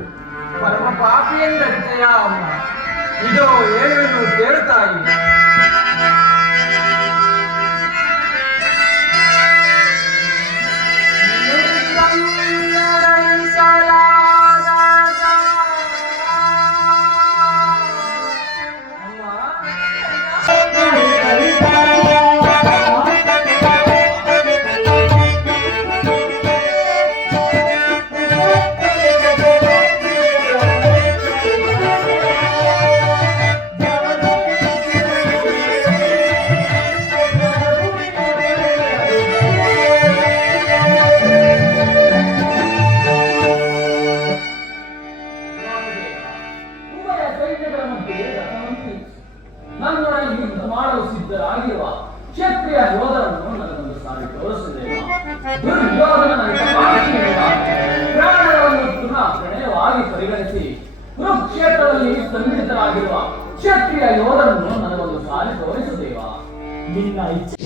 ಪರಮ ಪಾಪಿ ಎಂದರಿತೆಯ ಅಮ್ಮ? ಇದೋ ಹೇಳುವೆನು ಕೇಳುತ್ತಾಯಿ. ನನ್ನೊಡನೆ ಯುದ್ಧ ಮಾಡಲು ಸಿದ್ಧರಾಗಿರುವ ಕ್ಷತ್ರಿಯ ಯೋಧರನ್ನು ನನಗೊಂದು ಸಾರಿ ತೋರಿಸಿದ್ದೇವೆ. ಪ್ರಾಣಗಳನ್ನು ಪುನಃ ಪ್ರಣಯವಾಗಿ ಪರಿಗಣಿಸಿ ಕುರುಕ್ಷೇತ್ರದಲ್ಲಿ ಸಂಘಟಿತರಾಗಿರುವ ಕ್ಷತ್ರಿಯ ಯೋಧರನ್ನು ನನಗೊಂದು ಸಾರಿ ತೋರಿಸುತ್ತೇವಾ? ನಿನ್ನ ಇಚ್ಛೆ.